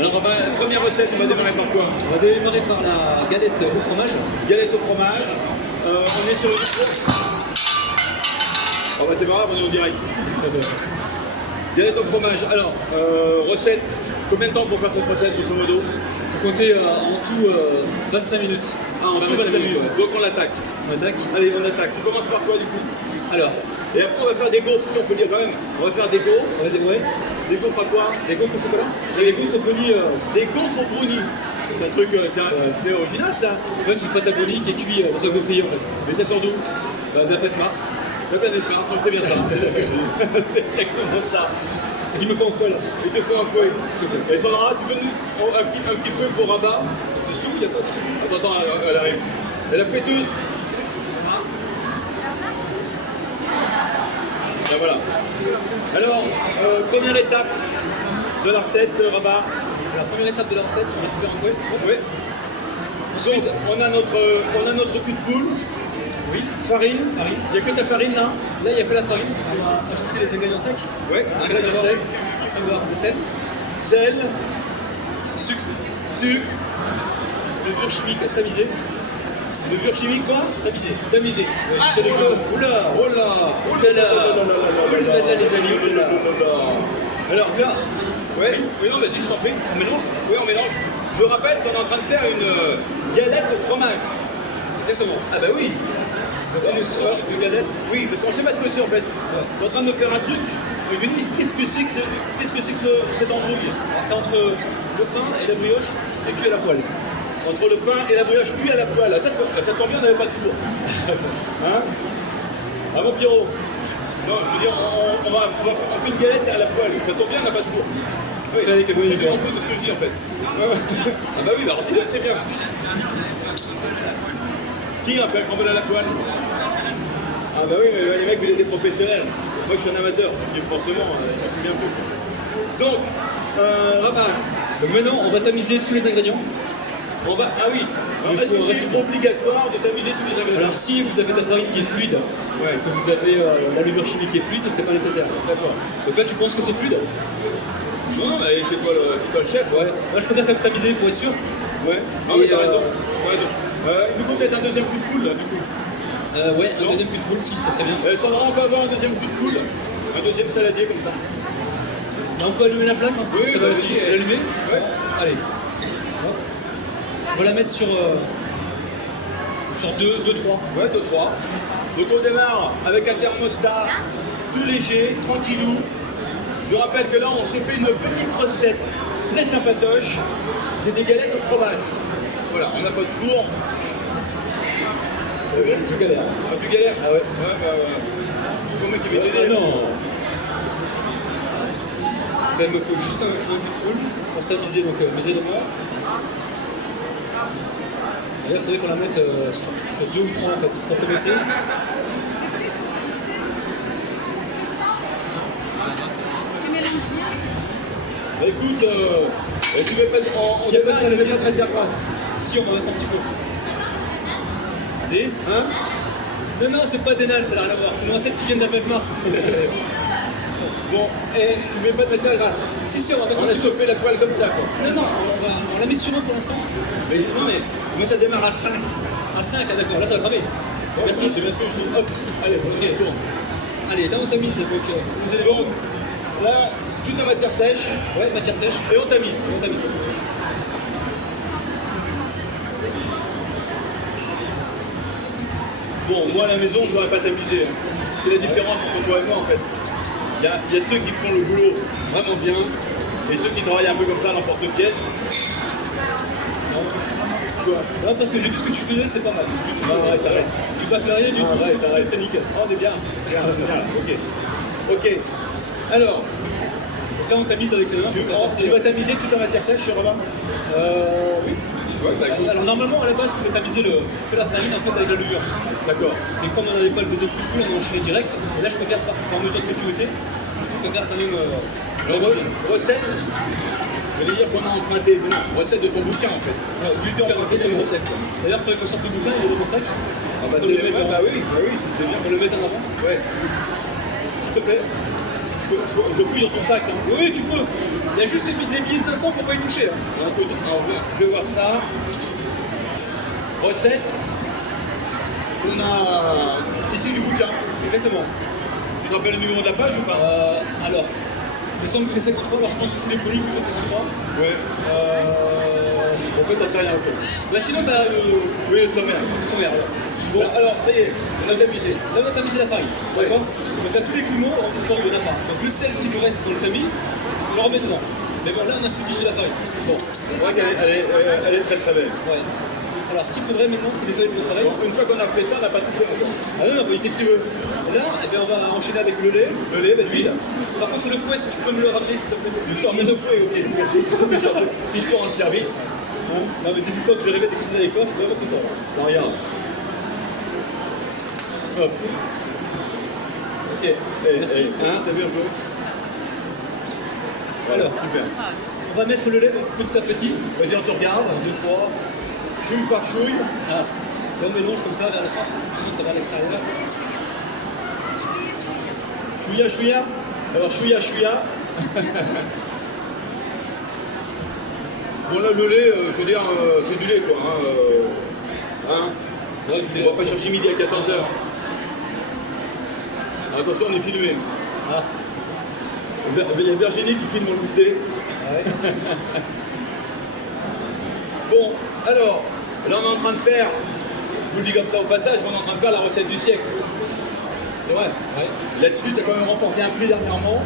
Alors, première recette, on va démarrer par quoi? On va démarrer par la galette au fromage. Galette au fromage. On est sur le... Oh bah c'est pas grave, on est en direct. Galette au fromage. Alors, recette, combien de temps pour faire cette recette, grosso modo? Il faut compter en tout 25 minutes. Ah, en tout 25 minutes. Ouais. Donc on attaque. On attaque. Allez, on attaque. On commence par quoi du coup? Alors, et après on va faire des gaufres, si on peut dire quand même. On va faire des gaufres. on va démarrer. Des gaufres à quoi? Des gaufres au chocolat. Des gaufres au brownie. Des gaufres au brownie. C'est un truc, c'est original ça. En fait, c'est une pâte à brownie qui est cuite dans un gaufrier en fait. Mais ça sort d'où? De la planète Mars. La planète Mars, donc c'est bien ça. C'est exactement ça. Il me faut un fouet là. Il te faut un fouet. Et Sandra, tu veux nous un petit fouet pour Rabat? Dessous, il n'y a pas de dessous. Attends, elle arrive. Et la fouetteuse? Ben voilà. Alors, première étape de la recette, Rabat. La première étape de la recette, on va couper un fouet. Oui. Ensuite, Donc, on a notre cul de poule. oui, Farine. farine. Il n'y a que de la farine là? Là, il n'y a que la farine. On va ajouter les ingrédients secs. Oui, ingrédients secs. À savoir le sel, Sel, sucre, sucre, levure chimique tamisée. levure chimique quoi? Tamisée. Tamisé. Ah, Oula, oula, oula, oula, les amis, oula. Alors là, ouais, mais non, vas-y, je t'en prie, on mélange. Oui, on mélange. Je rappelle qu'on est en train de faire une galette au fromage. Exactement. Ah bah oui. Donc c'est une sorte de galette. Oui, parce qu'on sait pas ce que c'est en fait. On est en train de me faire un truc. Mais je me dis, qu'est-ce que c'est que cette embrouille? Alors, c'est entre le pain et la brioche, c'est cuit à la poêle. Entre le pain et la brioche cuit à la poêle. Ça tombe bien, on n'avait pas de four. Hein? Ah bon, Pierrot? Non, je veux dire, on fait une galette à la poêle. Ça tombe bien, on n'a pas de four. Oui, Fais avec un bonnet de on fout de ce que je dis en fait. Ah bah oui, bah c'est bien. Qui a fait un crumble à la poêle? Ah bah oui, mais les mecs, vous êtes des professionnels. Moi, je suis un amateur, donc forcément, je me souviens peu. Donc, Rabat, Donc maintenant, on va tamiser tous les ingrédients. on va... Ah oui, Il est-ce faut que c'est obligatoire de tamiser tous les ingrédients? Alors si vous avez de la farine qui est fluide, Ouais. que vous avez la levure chimique qui est fluide, c'est pas nécessaire. D'accord. Donc là, tu penses que c'est fluide? Non, mais c'est toi le chef. Ouais. Moi, je préfère quand même tamiser pour être sûr. Ouais. Ah oui, Et, t'as raison. T'as raison. Il nous faut peut-être un deuxième coup de poule, là, du coup. Ouais, un Non. deuxième coup de boule, si, ça serait bien. Sandra, on peut avoir un deuxième coup de poule? Un deuxième saladier, comme ça. Là, on peut allumer la plaque, hein. Oui, Ça bah va oui, aussi. ouais. L'allumer. Ouais. Allez. Hop. On va la mettre sur 2-3. Ouais, 2-3. Donc on démarre avec un thermostat tout léger, tranquillou. Je rappelle que là, on se fait une petite recette très sympatoche. C'est des galettes au fromage. Voilà, on n'a pas de four. Je galère. Ah, tu galères? Ah ouais. Ouais, bah ouais. C'est pour moi qui vais t'aider. non. Ben, il me faut juste un coup de poule pour tamiser donc, mes éléments. Et là, il faudrait qu'on la mette sur 2 ou 3 en fait, pour commencer. Tu mélanges bien. Bah, écoute, tu mets pas de... On S'il y a pas de démarre, salade, on met pas de c'est- matière grasse. Si, on va mettre un petit peu. Des, hein? Non, c'est pas des nanes, ça n'a rien à voir. C'est une recette qui vient de la planète Mars. Bon, et tu mets pas de matière grasse. Si, on va mettre On un a petit peu. chauffé la poêle comme ça, quoi. Non, on la met sur 1 pour l'instant. Mais non, mais moi ça démarre à 5. À 5, ah, d'accord, là ça va cramer. Merci, c'est bien ce que je dis. Hop, allez, Ok. on tourne. Allez, là on tamise. Donc, vous allez Donc, là, toute la matière sèche, Ouais, matière sèche. et on tamise. On tamise. Bon, moi à la maison, je n'aurais pas tamisé. Hein. C'est la différence entre toi et moi en fait. Il y a ceux qui font le boulot vraiment bien, et ceux qui travaillent un peu comme ça à l'emporte-pièce. Quoi? Non, parce que j'ai vu ce que tu faisais, c'est pas mal. Arrête, arrête. Je suis pas fait rien du tout. Arrête, arrête. C'est nickel. Oh, on est bien. Bien, c'est bien, là. Ok. Alors, Donc là on tamise avec les mains. tu vas tamiser toute la matière sèche, chez Robin? Oui. Ouais, bah écoute. Alors normalement à la base, il faut tamiser que la farine en fait avec la levure. D'accord. Et comme on n'avait pas le deuxième coup de poule, on enchaînait direct. Et là je préfère par mesure de sécurité. Je préfère quand même. Recette, je vais dire qu'on a emprunté, bon, recette de ton bouquin en fait. Du temps emprunté de recette. Quoi. D'ailleurs, il faudrait qu'on sorte le bouquin, il est dans mon sac. Ah bah, On peut le mettre en- bah oui, c'était bien. On le met en avant. Ouais. S'il te plaît. Il je fouille dans ton sac. Hein. Oui, tu peux. Il y a juste des billets de 500, faut pas y toucher. Hein. Alors, je vais voir ça. Recette. On a ici du bouquin. Exactement. Tu te rappelles le numéro de la page ou pas? Alors, il me semble que c'est 53, alors je pense que c'est les colis plutôt 53. Ouais. En fait, t'en sais rien un peu. Là, sinon, t'as le Oui, le sommaire. sommaire. Alors. Bon, alors, ça y est, on a tamisé. Là, on a tamisé la farine. Ouais. D'accord. Donc, t'as tous les grumeaux en sport de la part. Donc, le sel qui nous reste dans le tamis, on le remet dedans. Mais bon, là, on a fluidifié la farine. Bon. C'est vrai qu'elle elle est très très belle. Ouais. Alors, ce qu'il faudrait maintenant, c'est nettoyer le travail. Bon, une fois qu'on a fait ça, on n'a pas tout fait encore. Ah non, non, Qu'est-ce que tu veux? là, eh bien, on va enchaîner avec le lait. Le lait, vas-y. Par contre, le fouet, si tu peux me le ramener, s'il te plaît. Je te remets le fouet, ok. Merci. Si je peux rendre service. Non, mais depuis le temps que j'ai rêvé de cuisiner avec toi, je suis vraiment content. Non, regarde. Hop. Ok, merci. Hein, t'as vu un peu? Alors, Super. on va mettre le lait petit à petit. Vas-y, on te regarde, 2 fois. Chouille par chouille. Ah. Et on mélange comme ça vers le centre vers l'extérieur. Chouïa, chouïa. Alors, chouïa, chouïa. Bon, là, le lait, je veux dire, c'est du lait, quoi. Hein. Ouais, On va pas chercher midi à 14h. Attention, on est filmé. Ah. Il y a Virginie qui filme mon boosté. Ouais. Bon, alors, là on est en train de faire, je vous le dis comme ça au passage, on est en train de faire la recette du siècle. C'est vrai. Ouais. Là-dessus, tu as quand même remporté un prix dernièrement.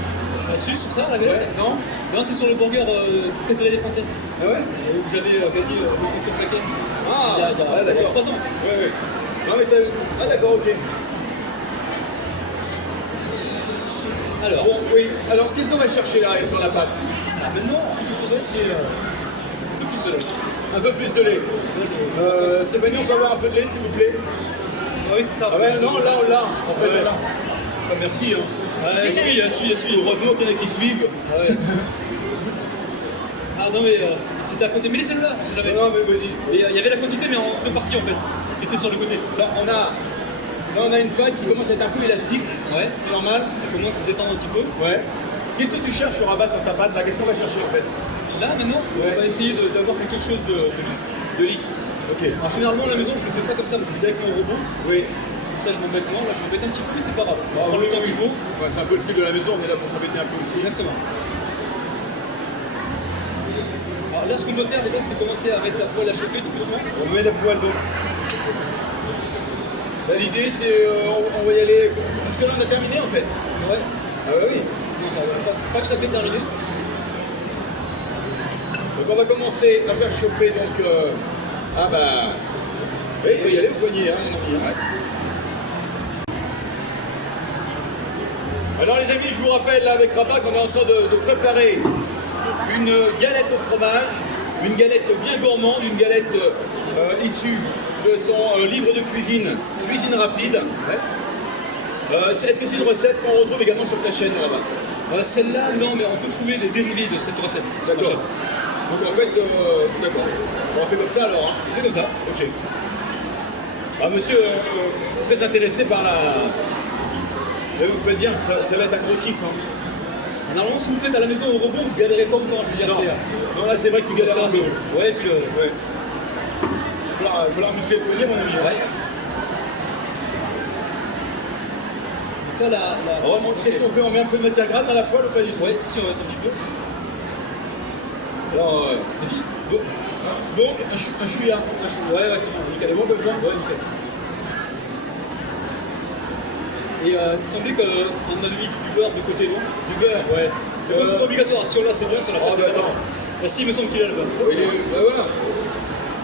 Là-dessus, sur ça, la Ouais, non? Non, c'est sur le burger préféré des Français. Ah ouais? Vous avez gagné le concours chacun. Ah, il y a d'accord. 3 ans. Ouais, ouais. Non, mais t'as... Ah d'accord, ok. Alors, Bon, oui. Alors, qu'est-ce qu'on va chercher là sur la pâte? maintenant, ce qu'il faudrait, c'est un peu plus de lait. Un peu plus de lait. Là, Stéphanie, on peut avoir un peu de lait, s'il vous plaît? Ah oui, c'est ça. Ah ouais, non, là, on l'a. En fait, Ouais. on l'a. Ah, merci. Hein. Suis. Heureusement qu'il y en a qui suivent. Ah ouais. Ah non, mais c'était à côté. Mais laissez-le là, on sait jamais. Non, mais vas-y. Et il y avait la quantité, mais en deux parties en fait, qui était sur le côté. Là, on a une pâte qui commence à être un peu élastique. Ouais, C'est normal. elle commence à se détendre un petit peu. Ouais. Qu'est-ce que tu cherches sur rabat sur ta pâte là? Qu'est-ce qu'on va chercher en fait? Là, maintenant, Ouais. on va essayer d'avoir quelque chose de lisse. De lisse. Ok. Alors, généralement, à la maison, je le fais pas comme ça, je le fais avec mon robot. Oui. Ça, je m'embête moins. Là, je m'embête un petit peu, mais c'est pas grave. On Ah, prend le temps qu'il faut. Ouais, c'est un peu le style de la maison, mais là pour s'embêter un peu aussi. Exactement. Alors là, ce qu'on peut faire déjà, c'est commencer à mettre la poêle à chauffer tout doucement. On met la poêle donc. Là, l'idée c'est on va y aller. Parce que là on a terminé en fait. Ouais. Ah bah oui. Donc, pas que je l'ai terminé. Donc on va commencer à faire chauffer donc. Ah bah. Oui, il faut y aller au poignet, hein, mon ami. Ouais. Alors les amis, je vous rappelle là avec Rabat qu'on est en train de préparer une galette au fromage, une galette bien gourmande, une galette issue de son livre de cuisine, Cuisine rapide. Est-ce que c'est une recette qu'on retrouve également sur ta chaîne, Rabat? Celle-là, non, mais on peut trouver des dérivés de cette recette. D'accord. Donc en fait, d'accord. On fait comme ça alors. Hein. C'est comme ça. Ok. Ah monsieur, très intéressé par la... Vous faites bien, ça va être un gros kiff. Hein. Normalement, si vous le faites à la maison au robot, vous galérez pas autant, je veux dire. Non. C'est, Non, là c'est vrai que tu galères un peu. Ouais, et puis le. Ouais. Il va falloir muscler le poignet, mon ami. Hein. Ouais. Ça, Vraiment, qu'est-ce qu'on fait? On met un peu de matière grasse dans la poêle ou pas du tout? Ouais, si, on va mettre un petit peu. Alors, Vas-y. donc un chouïa. Ouais, c'est bon, nickel. C'est bon comme ça? Ouais, nickel. Et il semblait qu'on avait mis du beurre de côté, non? Du beurre. Ouais. Le beurre, c'est pas obligatoire. Si on l'a, c'est bien, si on l'a pas, Oh, c'est bah, pas. attends. Ah, si, il me semble qu'il a le beurre. Bah voilà.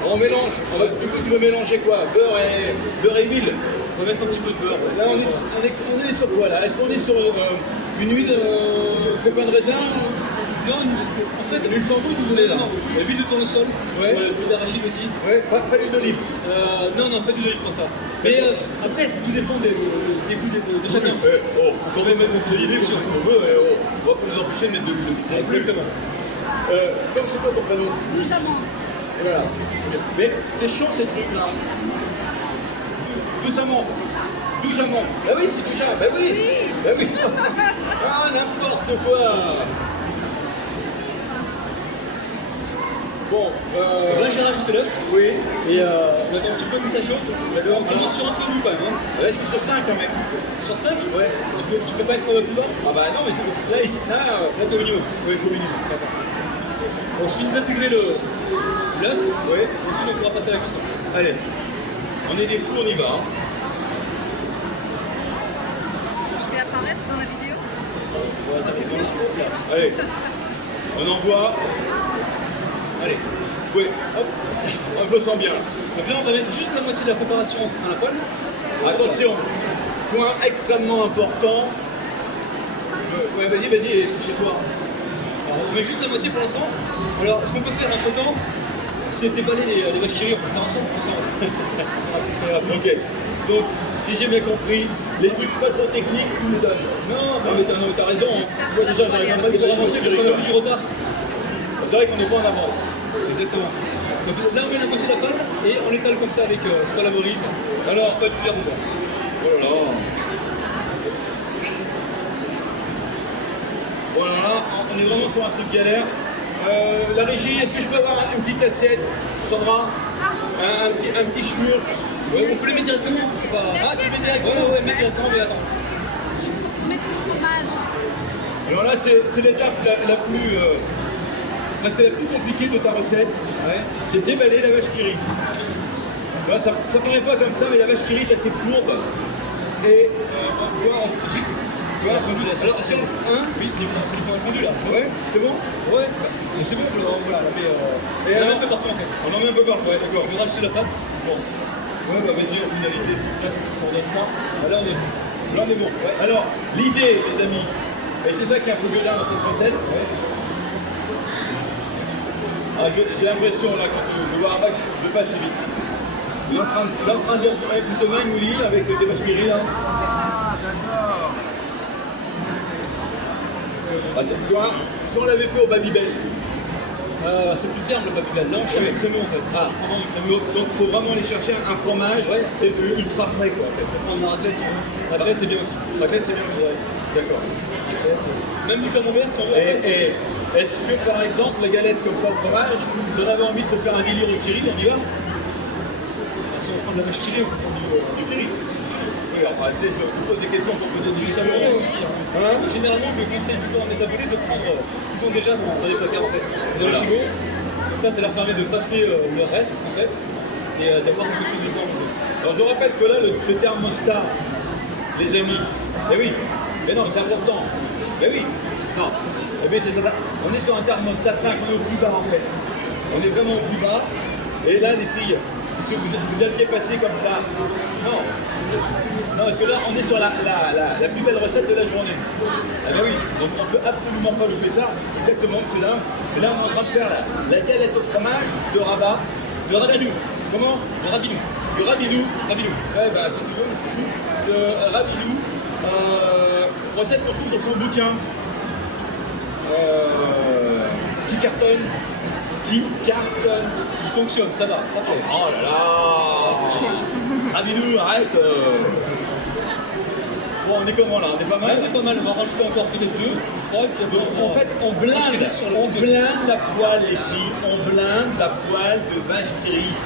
Alors, on mélange. Du coup, tu veux mélanger quoi? Beurre et huile. On va mettre un petit peu de beurre. Ouais, Là, on est sur quoi là? Est-ce qu'on est sur une huile pépin de raisin? Non, en fait, L'huile sans doute, vous voulez là? non, l'huile de tournesol, Ouais. l'huile d'arachide aussi. Ouais, pas l'huile d'olive. Non, pas d'huile d'olive pour ça. Mais après, tout dépend des goûts de chacun. On peut mettre de l'huile d'olive si on veut, on va pas nous empêcher de mettre de l'huile d'olive. Exactement. Comme c'est quoi ton prénom? Doucement. Voilà. Mais c'est chaud ces trucs là. Doucement. Tout jamon. Bah oui, c'est du jamon. Bah oui. Oui. Bah oui. Ah, n'importe quoi. Bon, Donc là, j'ai rajouté l'œuf. oui. Et on attend un petit peu que ça chauffe. Alors, on commence sur un feu doux quand même. Hein. Là, je suis sur 5 quand même. Sur 5, Ouais. tu peux pas être plus bas. Ah bah non, mais là, Là, t'es au minimum. oui, je suis au minimum. D'accord. Bon, je finis d'intégrer l'œuf. Oui. Ensuite, on pourra passer à la cuisson. Allez. On est des fous, on y va. Hein. Je vais apparaître dans la vidéo. Ouais, ça c'est bon. Allez. On envoie. Allez. Oui. Hop. On le sent bien. Donc là, on va mettre juste la moitié de la préparation dans la poêle. Attention. Point extrêmement important. Ouais, vas-y, chez toi. Alors, on met juste la moitié pour l'instant. Alors, ce qu'on peut faire entre temps, c'est déballer les vaches qui rient. On peut faire ensemble. Ok. Donc, si j'ai bien compris, les trucs pas trop techniques, tu me donnes. Non, mais t'as raison. Hein. Tu vois, déjà, j'arrive pas Pour à avancer, parce qu'on a pris du retard. C'est vrai qu'on n'est pas en avance. Exactement. Donc là, on met la moitié de la pâte et on l'étale comme ça avec la morise. Alors, c'est pas de cuillère de bois. Oh là là. Voilà, on est vraiment sur un truc galère. La régie, est-ce que je peux avoir une petite assiette, Sandra? Un petit schmurz. Ouais, on peut les mettre directement. C'est pas... Ah, tu mets directement? Ouais, mets directement, mais attends. Mettre le fromage. Alors là, c'est l'étape la plus... presque la plus compliquée de ta recette. Ouais. C'est déballer la vache qui rit. Là, ça paraît pas comme ça, mais la vache qui rit est assez fourbe. Et tu vois, Fondu là, alors, c'est un. oui, c'est du fromage fondu là. Ouais, c'est bon. Ouais, mais c'est bon, voilà, on met, Et on met alors un peu partout en fait. On en met un peu partout. Ouais, D'accord. on va rajouter la pâte. Bon, Ouais, bah vas-y, en finalité. là, je vous redonne ça. Ah, là, on est bon. Là, on est bon. Alors, l'idée, les amis, et c'est ça qui est un peu gueudin dans cette recette. Ah, j'ai l'impression, là, quand je vois un bac, je passe vite. Il est en train de dire, plutôt main, Willy, avec des vaches qui rient, là. Ah, c'est quoi? Si on l'avait fait au Babybel. C'est plus ferme le babybel. Là, on cherche du crémeux en fait. Ah, donc il faut vraiment aller chercher un fromage ultra frais, quoi, en fait. On a raclette, raclette c'est bien aussi. Raclette, c'est bien aussi. D'accord. Même du camembert, si on veut. Et est-ce que, par exemple, la galette comme ça au fromage, vous en avez envie de se faire un délire au kiri, on y va? Si on prend de la vache qui rit, on prend Du kiri. Oui, enfin, je pose des questions pour poser du du saumon saumon. aussi. Hein. Généralement, je conseille toujours à mes abonnés de prendre ce qu'ils ont déjà dans les placards en fait. Dans le frigo. Ça leur permet de passer le reste en fait et d'avoir quelque chose de bon à manger. Alors, je rappelle que là, le thermostat, les amis, eh oui, mais non, c'est important. Eh oui, non. Eh bien, on est sur un thermostat 5, on est au plus bas en fait. On est vraiment au plus bas. Et là, les filles, est-ce que vous aviez passé comme ça? Non. Non, parce que là, on est sur la plus belle recette de la journée. Ah ben oui, donc on ne peut absolument pas louper ça, exactement, c'est là. Et là, on est en train de faire la galette au fromage de rabat, de rabidou. Comment? Le rabidou. Du rabidou. Rabidou. Ouais, bah, c'est tout, le chouchou. De rabidou. Recette qu'on trouve dans son bouquin. Qui cartonne. Qui cartonne. Il fonctionne, ça va, ça fait. Oh là là. Rabidou, arrête. Bon, on est comment là? On est pas mal? Ouais, pas mal, on va rajouter encore peut-être 2, 3, et puis après, En fait, on blinde la poêle, les filles. On blinde la poêle de vache qui rit.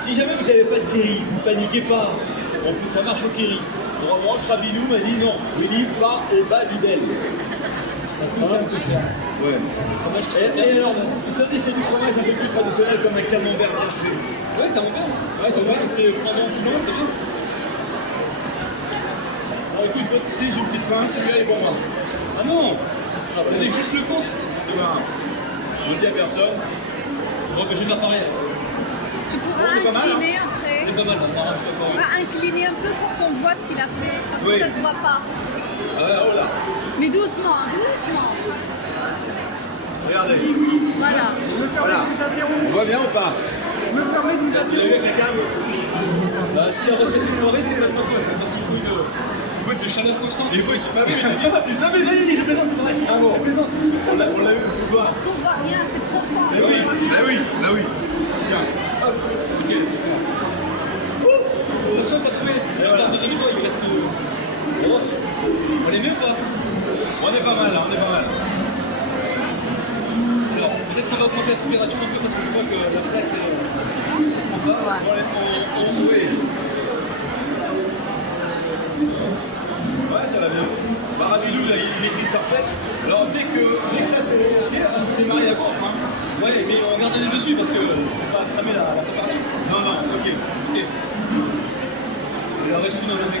Si jamais vous n'avez pas de kiri, vous paniquez pas. Ça marche au kiri. En revanche, Rabidou m'a dit non, Willy va au bas du bel. Parce que ça, on peut faire. Ouais. Fromage, Et alors, vous savez, c'est du fromage un peu plus traditionnel comme un camembert bien fait. ouais, camembert. Ouais, c'est vrai, c'est froidant, non, c'est bien. Alors écoute, si j'ai une petite faim, celui-là est pour moi. Ah non, on est juste le compte. Eh ben, je le dis à personne. Bon, je vais faire pareil. Tu pourras Ouais, pas mal, incliner après. C'est pas mal, on va rajouter On encore. va incliner un peu pour qu'on voit ce qu'il a fait. Parce que Oui. ça se voit pas. Ah ouais, oh là. Mais doucement, doucement. Regardez. Voilà. Voilà. On voit bien ou pas? Je me permets de vous Vous avez vu interrompre. quelqu'un? Si la recette est foirée, c'est pas grave, c'est parce qu'il faut une chaleur constante. Il faut que tu m'as vu. Non mais vas-y, je plaisante, c'est vrai. Ah bon? Je plaisante. On l'a eu au pouvoir. Parce qu'on voit rien, c'est profond. Mais on oui, voit rien. mais oui, mais oui. Tiens. Hop. Ok. Attention, pas trouver. Et voilà. deuxième fois, il reste. Oh, on est mieux ou pas? On est pas mal là, on est pas mal. Alors, peut-être qu'on va augmenter la température un peu parce que je vois que la plaque est en bas. On va la mettre en haut. Ouais, ça va bien. Bah, Rabilou, là, il écrit sa recette. Alors, dès que ça c'est ok, on peut démarrer à gaufre. Hein. Ouais, mais on garde les dessus parce que on va cramer la préparation. Non, non, ok. Il en reste une dans le mec.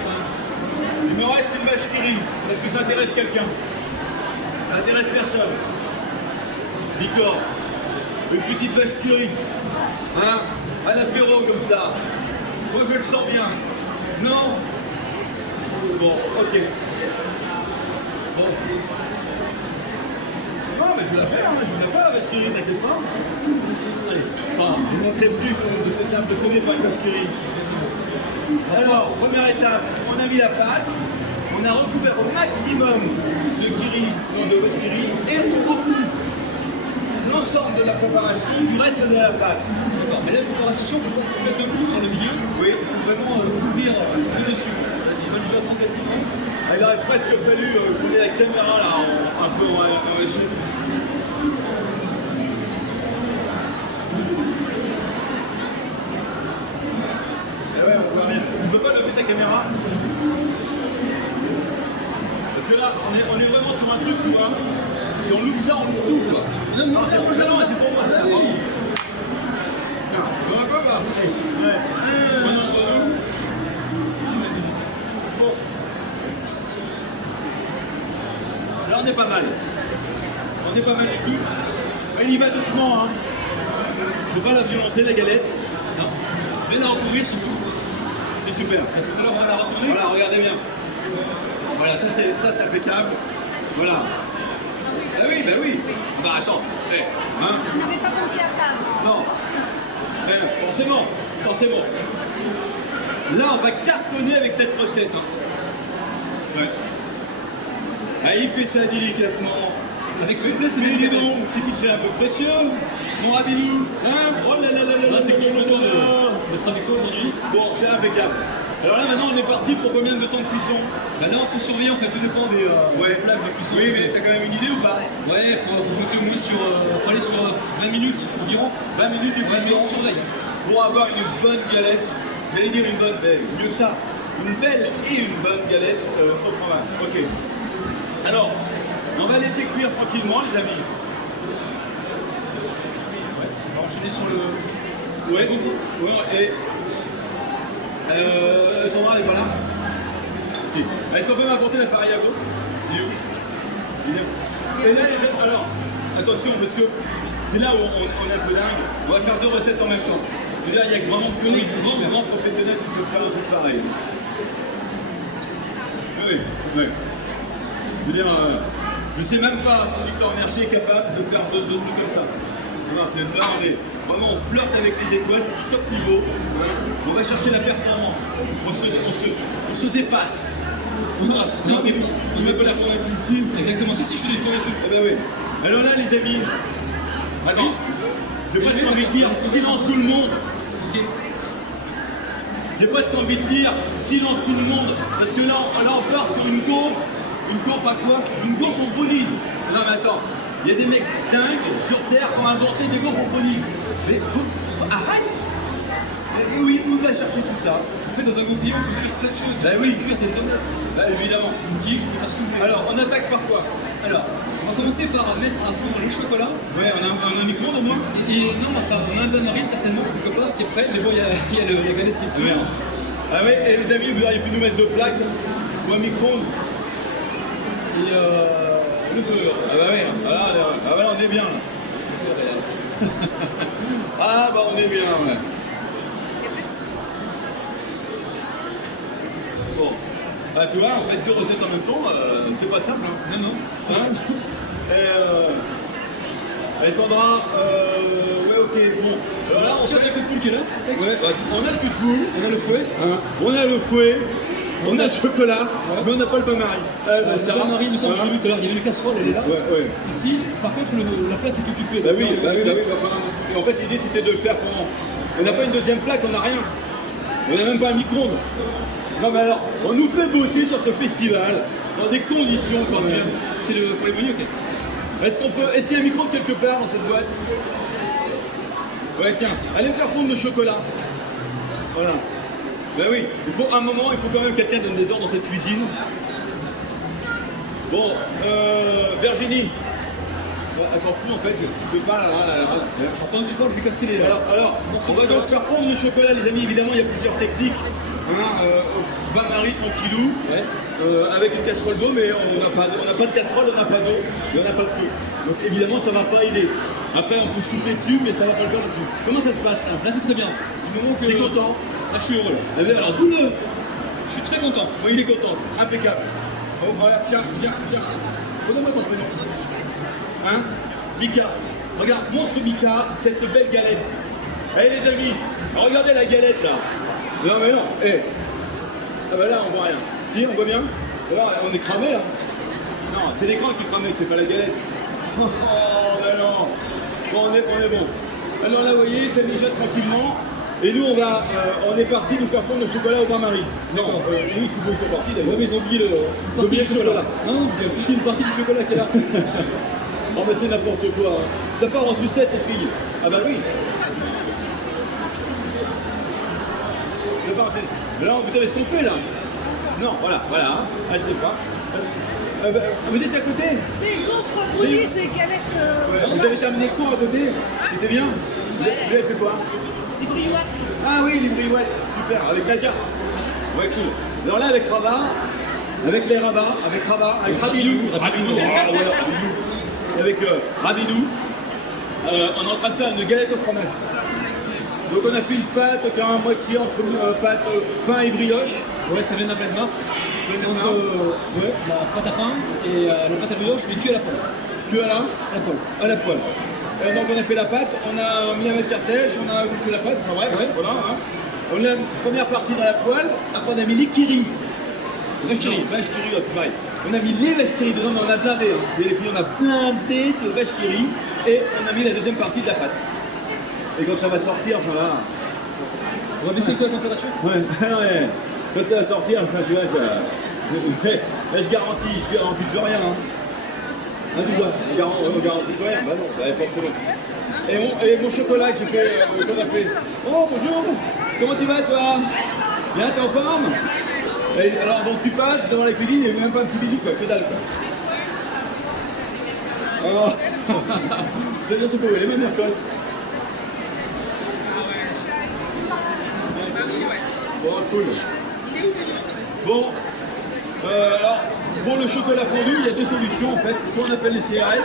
Il me reste une vache qui rit. Est-ce que ça intéresse quelqu'un? Ça intéresse personne. Victor, une petite vache qui rit. Hein? À l'apéro comme ça. Moi, je le sens bien. Non? Bon, ok. Bon. Non, mais je vais la faire, hein. Je vais la faire, la vache qui rit, t'inquiète pas. Allez. Ah, je ne montrerai plus que c'est simple de sonner par une vache qui rit. Alors, première étape, on a mis la pâte, on a recouvert au maximum de kiri, non de vache kiri, et beaucoup l'ensemble de la préparation du reste de la pâte. D'accord, mais là il faut faire attention, il faut pas mettre le bout sur le milieu. Oui. Il faut vraiment couvrir le dessus. Vas-y, va lui faire 34 secondes. Il aurait presque fallu tourner la caméra là, un peu en chef. Ouais, on voit bien. On ne peut pas lever ta caméra. Parce que là, on est vraiment sur un truc, tu vois. Si on loupe ça, on loupe tout, quoi. Non, c'est pour moi, c'est pour moi, ça. On va quoi, là? Ouais. Bon. Là, on est pas mal. On est pas mal du tout. Elle y va doucement, hein. Je veux pas la violenter, la galette. Non. Mais la recouvrir surtout. C'est super. Tout à l'heure on va la retourner. Voilà, regardez bien. Voilà, ça c'est impeccable. Voilà. Ah oui, Bah oui. Bah attends. Hein? On n'avait pas pensé à ça avant. Non. Forcément. Là, on va cartonner avec cette recette. Hein. Ouais. Ah, il fait ça délicatement. Avec souplesse et Mais dis délicatesse. donc, c'est qu'il serait un peu précieux, mon Rabilou. Hein? Oh là là là là là. Là c'est que je suis content là. d'être avec toi aujourd'hui. Bon, c'est impeccable. Alors là, maintenant, on est parti pour combien de temps de cuisson? Bah là on peut surveiller, en fait, tout dépend des plaques de cuisson. Oui, mais t'as quand même une idée ou pas? Ouais, faut compter au moins sur, faut aller sur 20 minutes environ. 20 minutes de Ouais, mais cuisson on surveille. pour avoir une bonne galette. J'allais dire une bonne, mais mieux que ça. Une belle et une bonne galette au fromage. Ok. Alors, on va laisser cuire tranquillement, les amis. On va enchaîner sur le. Ouais, et. Sandra, elle est pas là? Si. Est-ce qu'on peut m'apporter l'appareil à gauche? Il est où? Il est où? Et là, les autres, alors, attention, parce que c'est là où on est un peu dingue. On va faire deux recettes en même temps. Je veux dire, il y a vraiment que les grands professionnels qui peuvent faire un truc pareil. Oui. Je veux dire, je sais même pas si Victor Mercier est capable de faire d'autres trucs comme ça. Non, là, on flirte avec les étoiles, c'est du top niveau. On va chercher la performance. On se dépasse. Non, mais tu veux pas la convaincre ultime? Exactement, si je fais des convaincus. Eh ben oui. Alors là, les amis, attends, j'ai presque envie de dire silence tout le monde. J'ai presque envie de dire silence tout le monde. Parce que là, on part sur une gaufre. Une gaufre à quoi? Une gaufre au bonise. Non, mais attends, il y a des mecs dingues sur Terre qui ont inventé des gaufres au bonise. Mais arrête. Et oui, où va chercher tout ça? En fait, dans un gaufrier, on peut cuire plein de choses. Bah oui. Cuire des omelettes. Bah évidemment. Une quiche, on peut faire ce qu'on veut. Alors, on attaque par quoi? Alors, on va commencer par mettre à fond le chocolat. Ouais, on a un micro-ondes au moins? Et non, enfin, on a un bain-marie certainement quelque part qui est prêt, mais bon, il y a la galette qui est dessus. Merde. Ah ouais, et les amis, vous auriez pu nous mettre deux plaques ou un micro-ondes. Et le beurre. Ah bah oui, ah bah on est bien là. Ah bah on est bien, ouais. Bon. Ah tu vois, on fait deux recettes en même temps, c'est pas simple. Hein. Non. Hein? Et Sandra, ouais ok, bon. Alors là, Si on a le coup de poule qui est là, ouais, bah, on a le coup de poule, on a le fouet. on a le fouet, on a le chocolat, mais on n'a pas le pain-marie. Le bain-marie, il me semble que j'ai vu tout à l'heure, il y avait une casserole, elle est là. Ouais. Ici, par contre, la plaque est occupée. Bah oui, enfin, en fait l'idée c'était de le faire comment? On n'a pas une deuxième plaque, on n'a rien. On n'a même pas un micro-ondes. Non mais alors, on nous fait bosser sur ce festival dans des conditions quand même. C'est pour les menus, ok. Est-ce qu'il y a un micro quelque part dans cette boîte? Ouais, tiens, allez me faire fondre le chocolat. Voilà. Ben oui, à un moment, il faut quand même quelqu'un donne des ordres dans cette cuisine. Bon, Virginie. Elle s'en fout en fait, je peux pas là. Quand tu parles, je vais casser les. Alors, on va donc faire fondre le chocolat, les amis. Évidemment, il y a plusieurs techniques. Bain-marie tranquillou, Ouais. avec une casserole d'eau, mais on n'a pas de casserole, on n'a pas d'eau, et on n'a pas de feu. Donc évidemment, ça ne va pas aider. Après, on peut souffler dessus, mais ça ne va pas le faire non plus. Comment ça se passe? Là, c'est très bien. Du moment que. T'es content? Là, je suis heureux. Là. Eh bien, alors, double. Je suis très content. Bon, il est content, impeccable. Bon, voilà, tiens. Redonne-moi ton prénom. Hein? Mika. Regarde, montre Mika cette belle galette. Allez les amis, regardez la galette là. Non mais non, Ah bah là on voit rien. Si, on voit bien? Là on est cramé là. Non, c'est l'écran qui est cramé, c'est pas la galette. Oh bah non. Bon, on est bon. Alors là vous voyez, ça mijote tranquillement. Et nous on est parti nous faire fondre le chocolat au bain-marie. Non, nous tu peux faire partie d'ailleurs. Ouais, mais ils ont oublié le chocolat. Non, c'est une partie du chocolat qui est là. Oh mais c'est n'importe quoi. Hein. Ça part en sucette les filles. Ah bah oui. Ça part en sucette. Là vous savez ce qu'on fait là? Non, voilà. Elle sait pas. Vous êtes à côté? Les gaufres brûlées, c'est galettes. Vous avez terminé le cours à côté? C'était bien? Vous avez fait quoi? Des briottes. Ah oui, les brioettes. Super, avec Nadia. Ouais, cool. Alors là avec Rabat, avec Rabilou. Avec Rabinou, on est en train de faire une galette au fromage. Donc on a fait une pâte qui est à moitié entre pâte, pain et brioche. Ouais, ça vient d'un Black Mars. C'est entre la pâte à pain et la pâte à brioche, mais cuit à la poêle. Cuit à la poêle. Donc on a fait la pâte, on a mis la matière sèche, on a fait la pâte, enfin bref, Ouais. voilà. Hein. On a une première partie dans la poêle, après on a mis les kiris. Vache qui rit, c'est pareil. On a mis les vaches qui rit dedans, mais on a blindé. Les filles, on a blindé de vaches qui rit et on a mis la deuxième partie de la pâte. Et quand ça va sortir, enfin là. On va baisser quoi la température? Ouais. Quand ça va sortir, enfin, tu vois, je garantis plus rien. Hein. Ah, tu vois, on garantit plus rien. Bah non, bah, forcément. Et mon chocolat qu'on a fait. Oh bonjour, comment tu vas toi? Bien, t'es en forme? Et alors donc tu passes devant la cuisine, il n'y a même pas un petit bisou quoi, que dalle quoi. Oh. C'est bien ce que les mêmes écoles. Bon, cool. Bon, alors pour le chocolat fondu, il y a deux solutions en fait. Soit on appelle les CRS,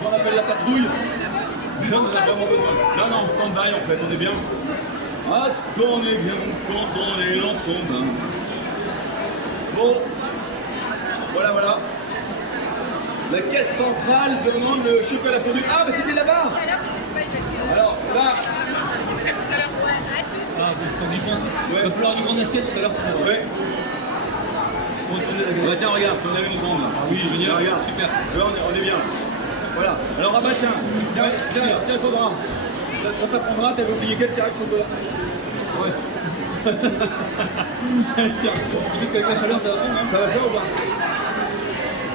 soit on appelle la patrouille. Là, on n'a pas vraiment besoin. Là, on est en stand-by en fait, on est bien. Ah, ce qu'on est bien quand on est en son bain. Bon, voilà. La caisse centrale demande le chocolat fondu. Ah, mais c'était là-bas. Alors là. Ah, quand j'y pense, il va falloir une grande assiette tout à l'heure. Ouais. Bah, tiens, regarde, on a une grande là. Oui, génial, regarde. super. Là, on est bien. Voilà. Alors, Rabat, tiens, Sandra. Ça t'apprendra, t'avais oublié quel carré de chocolat. Ouais. Tiens. Tu dis qu'avec la chaleur, ça va faire, hein? Ça va faire ou pas?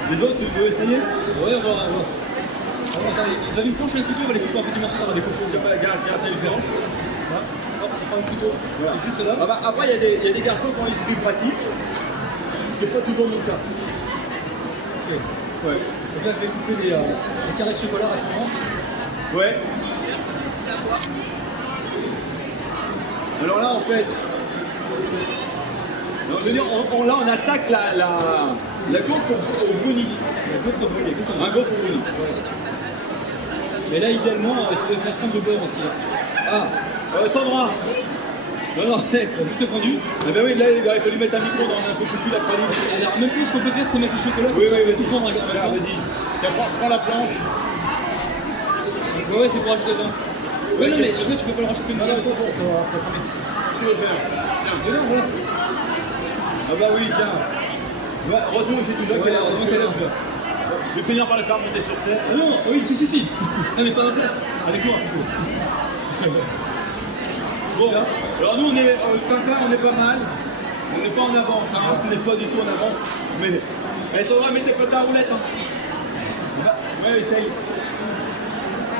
Les autres, tu veux essayer? Ouais, on va voir. Vous avez une planche et un couteau, on va les couper en petits morceaux, on va découper. Gardez les planches. Là, hop, je prends un couteau. Voilà. Et juste là. Ah bah, après, il y a des garçons qui ont l'esprit pratique, ce qui n'est pas toujours mon cas. Ouais. Donc là, je vais couper des carrés de chocolat rapidement. Ouais. Alors là, en fait, non, je veux dire, là, on attaque la gaufre au brownie. La gaufre au brûlé. Un gaufre au brownie. Mais là, idéalement, il faudrait faire prendre de beurre aussi. Là. Ah, Sandra. Non, Juste fondu. ah ben oui, là, il aurait fallu mettre un micro dans un peu plus la praline. Alors, même plus, ce qu'on peut faire, c'est mettre du chocolat. Oui, vas-y. Toujours en regardant. Voilà, vas-y. Tiens, prends la planche. Ouais, c'est pour ajouter dedans. Ouais, non, mais tu peux pas le racheter une fois. C'est bon, ça va promet. Tu veux faire? Tiens, Dedans, voilà. Ah bah oui, tiens. Ouais, heureusement que j'ai déjà qu'elle est heureusement qu'elle est là. Je vais finir par la faire monter sur scène. Ah non, oui, si. Non, mais pas en place. Avec moi. Bon, alors nous on est Tintin, on est pas mal. On n'est pas en avance, hein. On n'est pas du tout en avance. Mais, allez, Sandra, mets tes potins à roulettes. Hein. Ouais, essaye.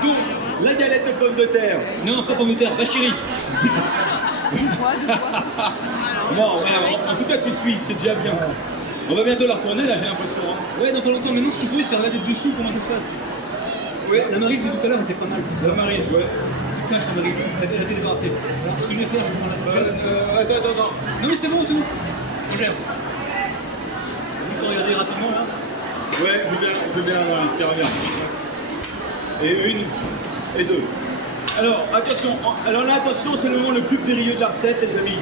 Donc, la galette de pommes de terre. Non, c'est pas pomme de terre, vache qui rit. Non, voilà, en tout cas, tu suis, c'est déjà bien. On va bientôt la retourner, là, j'ai l'impression. Hein. Ouais, dans pas longtemps, maintenant, ce qu'il faut, c'est regarder dessous comment ça se passe. Ouais, la Maryse de tout à l'heure était pas mal. La Maryse, ouais. C'est cache la Maryse, elle a été débarrassée. Alors, ce que je vais faire, je vais prendre la prochaine. Attends. Non, mais c'est bon, tout. On gère. Vous pouvez regarder rapidement, là. Ouais, je veux bien, voilà, tiens, regarde. Et une, et deux. Alors, attention, là, attention, c'est le moment le plus périlleux de la recette, les amis.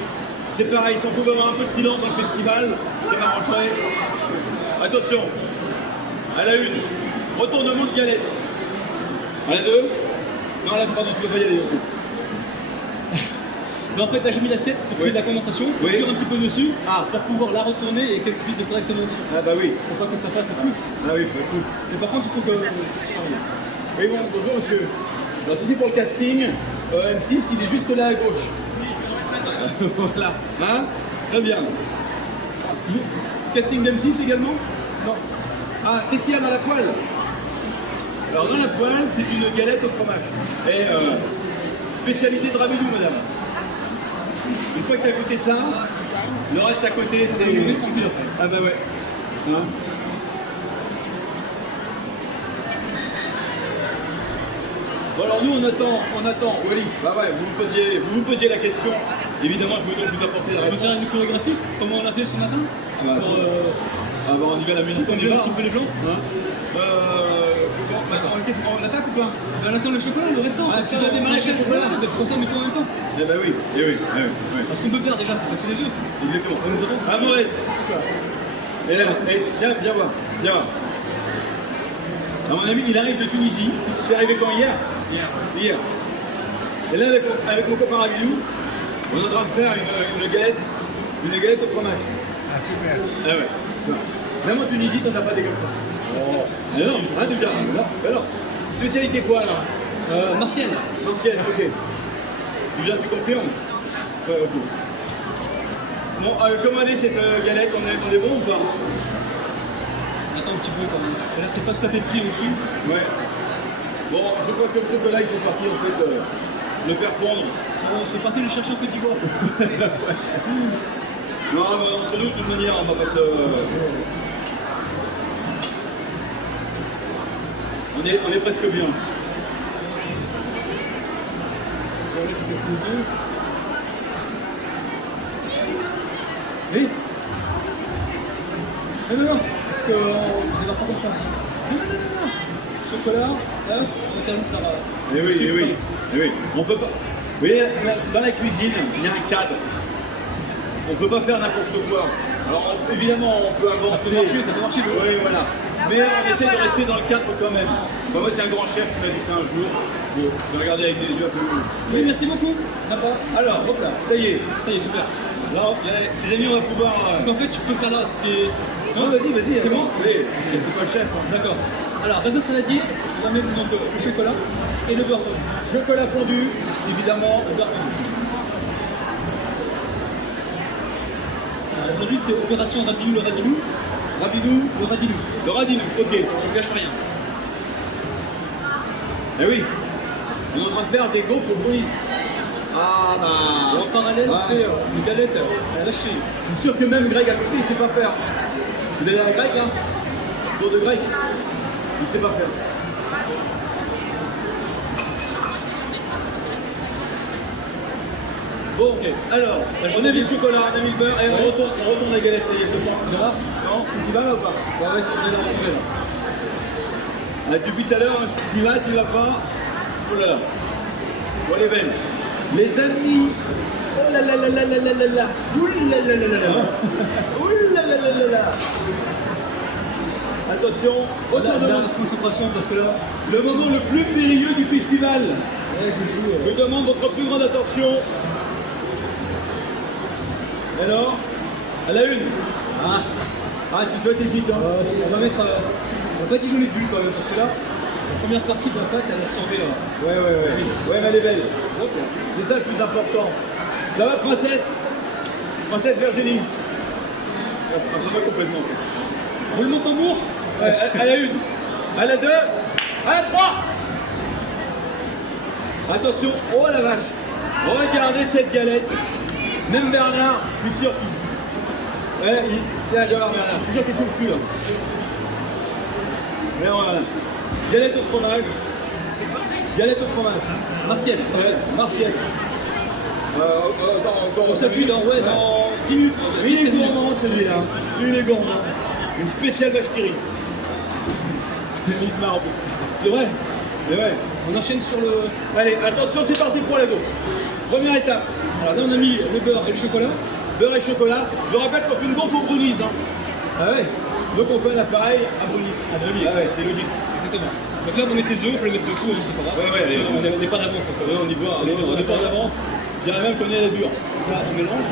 C'est pareil, si on pouvait avoir un peu de silence dans le festival, ça m'arrangerait. Attention, à la une, retournement de galette. À la deux, non, à la trois, non, tu peux pas y aller. Mais en fait, là, j'ai mis l'assiette pour créer de la condensation, pour cuire un petit peu dessus, pour pouvoir la retourner et qu'elle cuise correctement dessus. Ah bah oui. Pour pas que ça fasse pouf. Ah oui, bah pouf. Mais par contre, il faut que ça revienne. Oui, bon, bonjour monsieur. Alors, ceci pour le casting. M6, il est juste là à gauche. Voilà. Hein? Très bien. Casting d'M6 également? Non. Ah, qu'est-ce qu'il y a dans la poêle? Alors, dans la poêle, c'est une galette au fromage. Et spécialité de Rabidou, madame. Une fois que tu as goûté ça, le reste à côté, c'est... Ah bah ouais. Hein? Bon alors nous on attend, Wally, bah ouais, vous vous posiez la question, évidemment je veux donc vous apporter la On peut réponse. faire une chorégraphie, comme on l'a fait ce matin. Ah bah, on y va la musique, on y va. Un petit peu les blancs. Hein on attaque ou pas? On attend le chocolat, le restant. Ah, tu dois démarrer avec le chocolat. Comme ça, mettons en même temps. Eh bah oui, oui. Ce qu'on peut faire déjà, c'est passer les œufs. Exactement. On nous avance. Ah Maurice. Et là, viens voir. Alors, mon ami, il arrive de Tunisie. Il est arrivé quand hier? Hier. Et là, avec mon copain Rabidou, on est en train de faire une galette au fromage. Ah, super. Ah ouais. Même en Tunisie, t'en as pas des comme ça. Oh. Non, hein, déjà. Alors, spécialité quoi là? Martienne. Martienne, ok. Déjà, tu confirmes? Ouais, ok. Bon, comment elle est cette galette? On est bon ou pas? Attends un petit peu quand même, parce que là c'est pas tout à fait pris au-dessus. Ouais. Bon, je crois que le chocolat, ils sont partis en fait le faire fondre. C'est parti le chercher en Côte d'Ivoire. Non, mais entre nous, de toute manière, on va pas se... On est presque bien. Bon, là, je casse les œufs. Oui. Non, parce qu'on ne démarre pas comme ça. Non. Chocolat, œuf, on termine par... Eh oui. On peut pas... Vous voyez, dans la cuisine, il y a un cadre. On ne peut pas faire n'importe quoi. Alors, évidemment, on peut inventer... Ça peut marcher. Oui, voilà. Mais on essaie de rester dans le cadre quand même. Bah, moi, c'est un grand chef qui m'a dit ça un jour. Bon, je vais regarder avec des yeux un peu... Oui, merci beaucoup. Sympa. Alors, hop là, ça y est. Super. Là, les amis, on va pouvoir... Donc en fait, tu peux faire là. Non, vas-y. C'est bon? Oui, c'est pas le chef. Hein. D'accord. Alors, raisin saladier, on va mettre donc le chocolat et le beurre fondu. Chocolat fondu, évidemment. Le beurre fondu. Aujourd'hui, c'est opération Rabidou, le Radilou. Rabidou. Le Radilou, ok. on ne gâche rien. Eh oui, on est en train de faire des gaufres au bruit. Ah Et bah... en parallèle, on fait une galette à lâcher. Je suis sûr que même Greg à côté, il ne sait pas faire. Vous avez un Greg là? Tour de Greg? Il ne sait pas faire. Bon, alors, on a mis le chocolat, on a mis le beurre, et on retourne la galette, ça y est, c'est bon. Ça va? Non? Tu vas là ou pas? Ouais, c'est déjà rentré là. Depuis tout à l'heure, tu vas pas? Oh là là. Bon, les belles. Les amis, oh là là là là là là là là. Ouh là là là là là. Ouh là là là là là. Attention, La concentration parce que là, le moment le plus périlleux du festival. ouais, je joue. Je demande votre plus grande attention. Alors, à la une. Ah, tu dois t'hésiter. Hein. On va mettre. On va pas dijonner d'huile quand même parce que là, la première partie de la pâte elle est absorbée là. Ouais, mais elle est belle. C'est ça le plus important. Ça va, princesse? Princesse Virginie? ça va complètement. En fait. Roulement tambour. À la 1, à la 2, à la 3. Attention, oh la vache. Regardez cette galette. Même Bernard, je suis sûr qu'il... Ouais, il a Bernard, je suis sûr qu'il est sur le cul là. Mais voilà. Galette au fromage. Galette au fromage. Martienne. Martienne. On s'appuie dans 10 minutes. Il est gourmand celui-là. Il est gourmand. Une spéciale vache qui rit. Il se marre un peu. C'est vrai. C'est vrai. On enchaîne sur le... Allez, attention, c'est parti pour la gaufre. Première étape. Alors là, on a mis le beurre et le chocolat. Beurre et chocolat. Je rappelle qu'on fait une gaufre aux brownies. Hein. Ah ouais. Donc on fait un appareil à brownies. À brownies. Ah ouais, c'est logique. Exactement. Donc là, on met les œufs, on peut les mettre de coup, hein, c'est pas grave. Ouais, allez. On n'est pas d'avance encore. Ouais, on y va. Allez, on n'est pas d'avance. Je dirais même qu'on est à la dure. Là, on mélange.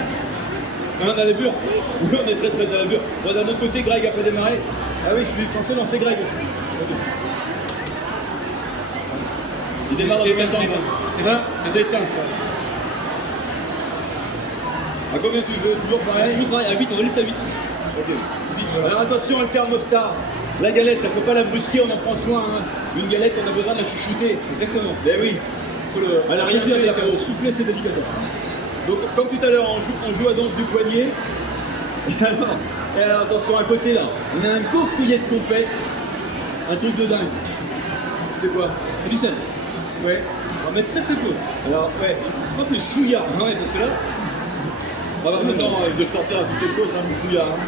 On a la dure. Oui, on est très à la dure. Bon, d'un autre côté, Greg a pas démarré. Ah oui, je suis censé lancer Greg aussi. Okay. Il démarre dans combien de temps? C'est éteint. À combien tu veux? Toujours pareil? Toujours pareil, à 8, on va laisser à 8. Ok. Alors attention, le thermostat. La galette, il ne faut pas la brusquer, on en prend soin. Hein. Une galette, on a besoin de la chouchouter. Exactement. Ben oui. Elle a rien fait avec la peau. Souplesse et délicatesse. Donc, comme tout à l'heure, on joue à danse du poignet. Et alors, attention, à côté là, on a un gaufrier de confettes. Un truc de dingue. C'est quoi? C'est du sel. Ouais. On va mettre très peu. Alors, ouais. Pas plus chouïa. Ouais, parce que là... On va maintenant, je vais le sortir à toutes les sauces, hein, du chouïa. Hein.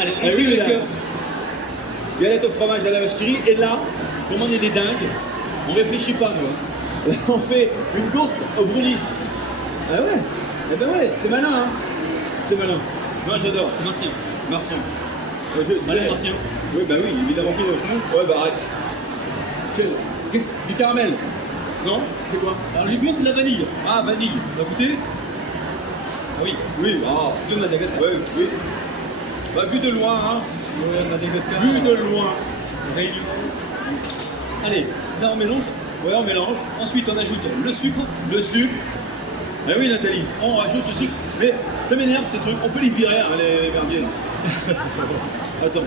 Allez, on oui, avec... galette au fromage à la vache qui rit. Et là, comme on est des dingues, on réfléchit pas, nous. Hein. Là, on fait une gaufre au brownies. Ah ouais. Eh ben ouais, c'est malin, hein. C'est malin. Moi, j'adore. C'est Martien. Martien. Allez, Martien. Oui, bah oui, évidemment qu'il est. Ouais, bah arrête. Du caramel. Non? C'est quoi? Alors, logiquement, c'est de la vanille. Ah, vanille. On va goûter? Oui. Oui, ah. De Madagascar. Ouais, oui. Bah, vu de loin, hein. Ouais, Madagascar. Vu de loin. Réunion. Allez, là on mélange. Ouais, on mélange. Ensuite, on ajoute le sucre. Le sucre. Ah oui, Nathalie, on rajoute le sucre. Mais ça m'énerve ces trucs. On peut les virer, hein, les merdiers, là. Attends.